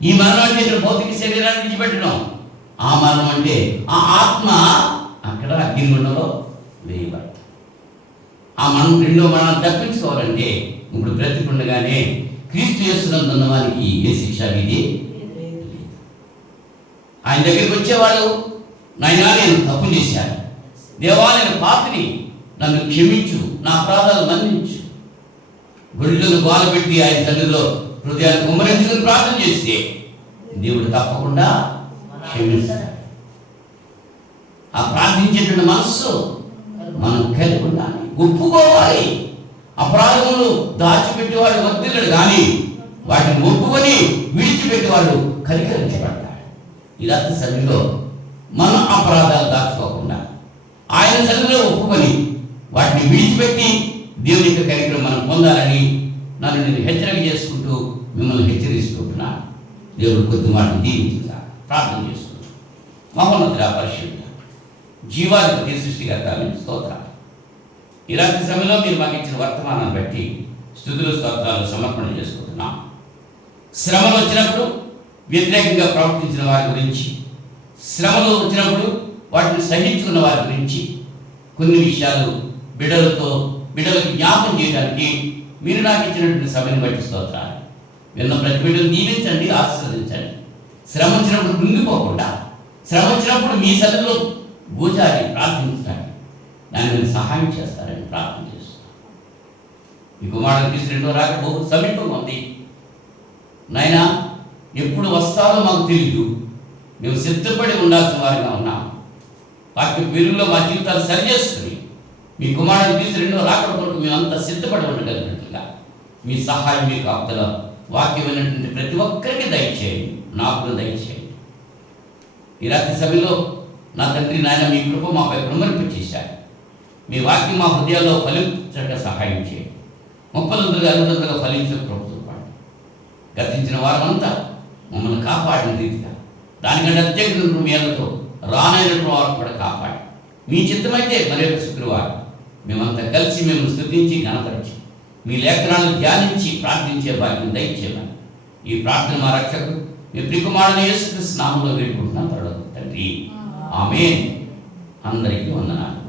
ఈ మరణం అంటే ఇక్కడ భౌతిక శరీరాన్ని విడిచిపెట్టడం. ఆ మరణం అంటే ఆ ఆత్మ అక్కడ అగ్నిగుండంలో వేయబడతాం. ఆ మనం 2వ మరణం తప్పించుకోవాలంటే ఇప్పుడు బ్రతికుండగానే క్రీస్తు యేసునందున్న వారికి ఏ శిక్ష విధి. ఆయన దగ్గరికి వచ్చేవాళ్ళు, నాయనా నేను తప్పు చేశాను, దేవా నేను పాపిని, నన్ను క్షమించు, నా అపరాధాలు మన్నించు, గుళ్ళను గోలబెట్టి ఆయన సన్నిధిలో హృదయాన్ని కుమ్మరించుకుని ప్రార్థన చేస్తే దేవుడు తప్పకుండా క్షమిస్తాడు. ఆ ప్రార్థించేటువంటి మనస్సు మనం కలిగి ఉండాలి. ఒప్పుకోవాలి. అపరాధములు దాచిపెట్టేవాడు వర్తిల్లడు, కానీ వాటిని ఒప్పుకొని విడిచిపెట్టేవాడు కనికరించబడతాడు. ఇలాంటి సన్నిధిలో మన అపరాధాలు దాచుకోకుండా ఆయన సన్నిధిలో ఒప్పుకొని వాటిని విడిచిపెట్టి దేవుని యొక్క కనికరం మనం పొందాలని నన్ను నేను హెచ్చరిక చేసుకుంటూ మిమ్మల్ని హెచ్చరిస్తుంటున్నాను. దేవుడు కొద్ది మాటలు దీవించుగా ప్రార్థన చేసుకుంటాను. మహోన్నతుడా, పరిశుద్ధుడా, జీవాధిపతి, సృష్టికర్త మీకు స్తోత్రాలు. ఇలాంటి సమయంలో మీరు మాకు ఇచ్చిన వర్తమానాన్ని బట్టి స్తుతులు స్తోత్రాలు సమర్పణ చేసుకుంటున్నాం. శ్రమలు వచ్చినప్పుడు వ్యతిరేకంగా ప్రవర్తించిన వారి గురించి, శ్రమలు వచ్చినప్పుడు వాటిని సహించుకున్న వారి గురించి, కొన్ని విషయాలు బిడ్డలకు జ్ఞాపకం చేయడానికి మీరు నాకు ఇచ్చినటువంటి సమయం బట్టి స్తోత్రాలు. విన్న ప్రతి బిడ్డను దీవించండి, ఆశీర్వదించండి. శ్రమ వచ్చినప్పుడు కృంగిపోకుండా, శ్రమ వచ్చినప్పుడు మీ సన్నిధిలో గోచారి ప్రార్థించండి. దాన్ని మీరు సహాయం చేస్తారని ప్రార్థన చేస్తున్నాను. మీ కుమారుడు క్రీస్తు 2వ రాకడ బహు సమీపంగా ఉంది. నాయనా, ఎప్పుడు వస్తారో మాకు తెలియదు. మేము సిద్ధపడి ఉండాల్సిన వారిగా ఉన్నాం. వాక్య పేరులో మా జీవితాలు సరి చేసుకుని మీ కుమారుడు క్రీస్తు 2వ రాకడ కొరకు మేము అంతా సిద్ధపడి ఉండగలిగినట్లుగా మీ సహాయం, మీ కాపుదల వాక్యమైనటువంటి ప్రతి ఒక్కరికి దయచేయండి. నాకు దయచేయండి. ఈ రాత్రి సభలో నా తండ్రి నాయన మీ కృప మాపై ప్రమరింపచేశారు. మీ వాక్యం మా హృదయాల్లో ఫలించక సహాయం చేయండి. 30 60 ఫలించిన ప్రభుత్వం పాడు. గతించిన వారమంతా మమ్మల్ని కాపాడిన రీతిగా దానికంటే అత్యధిక మేలతో రానైనటువంటి వారు కూడా కాపాడి మీ చిత్తమైతే మరి యొక్క శుక్రవారం మేమంతా కలిసి మేము స్తుతించి ఘనపరిచి మీ లేఖనాలను ధ్యానించి ప్రార్థించే భాగ్యం దయచేయమని ఈ ప్రార్థన మా రక్షకుడు మీ ప్రియకుమారుని యేసుక్రీస్తు నామములో వేడుకుంటున్నాం తండ్రి. ఆమేన్. అందరికీ వందనాలు.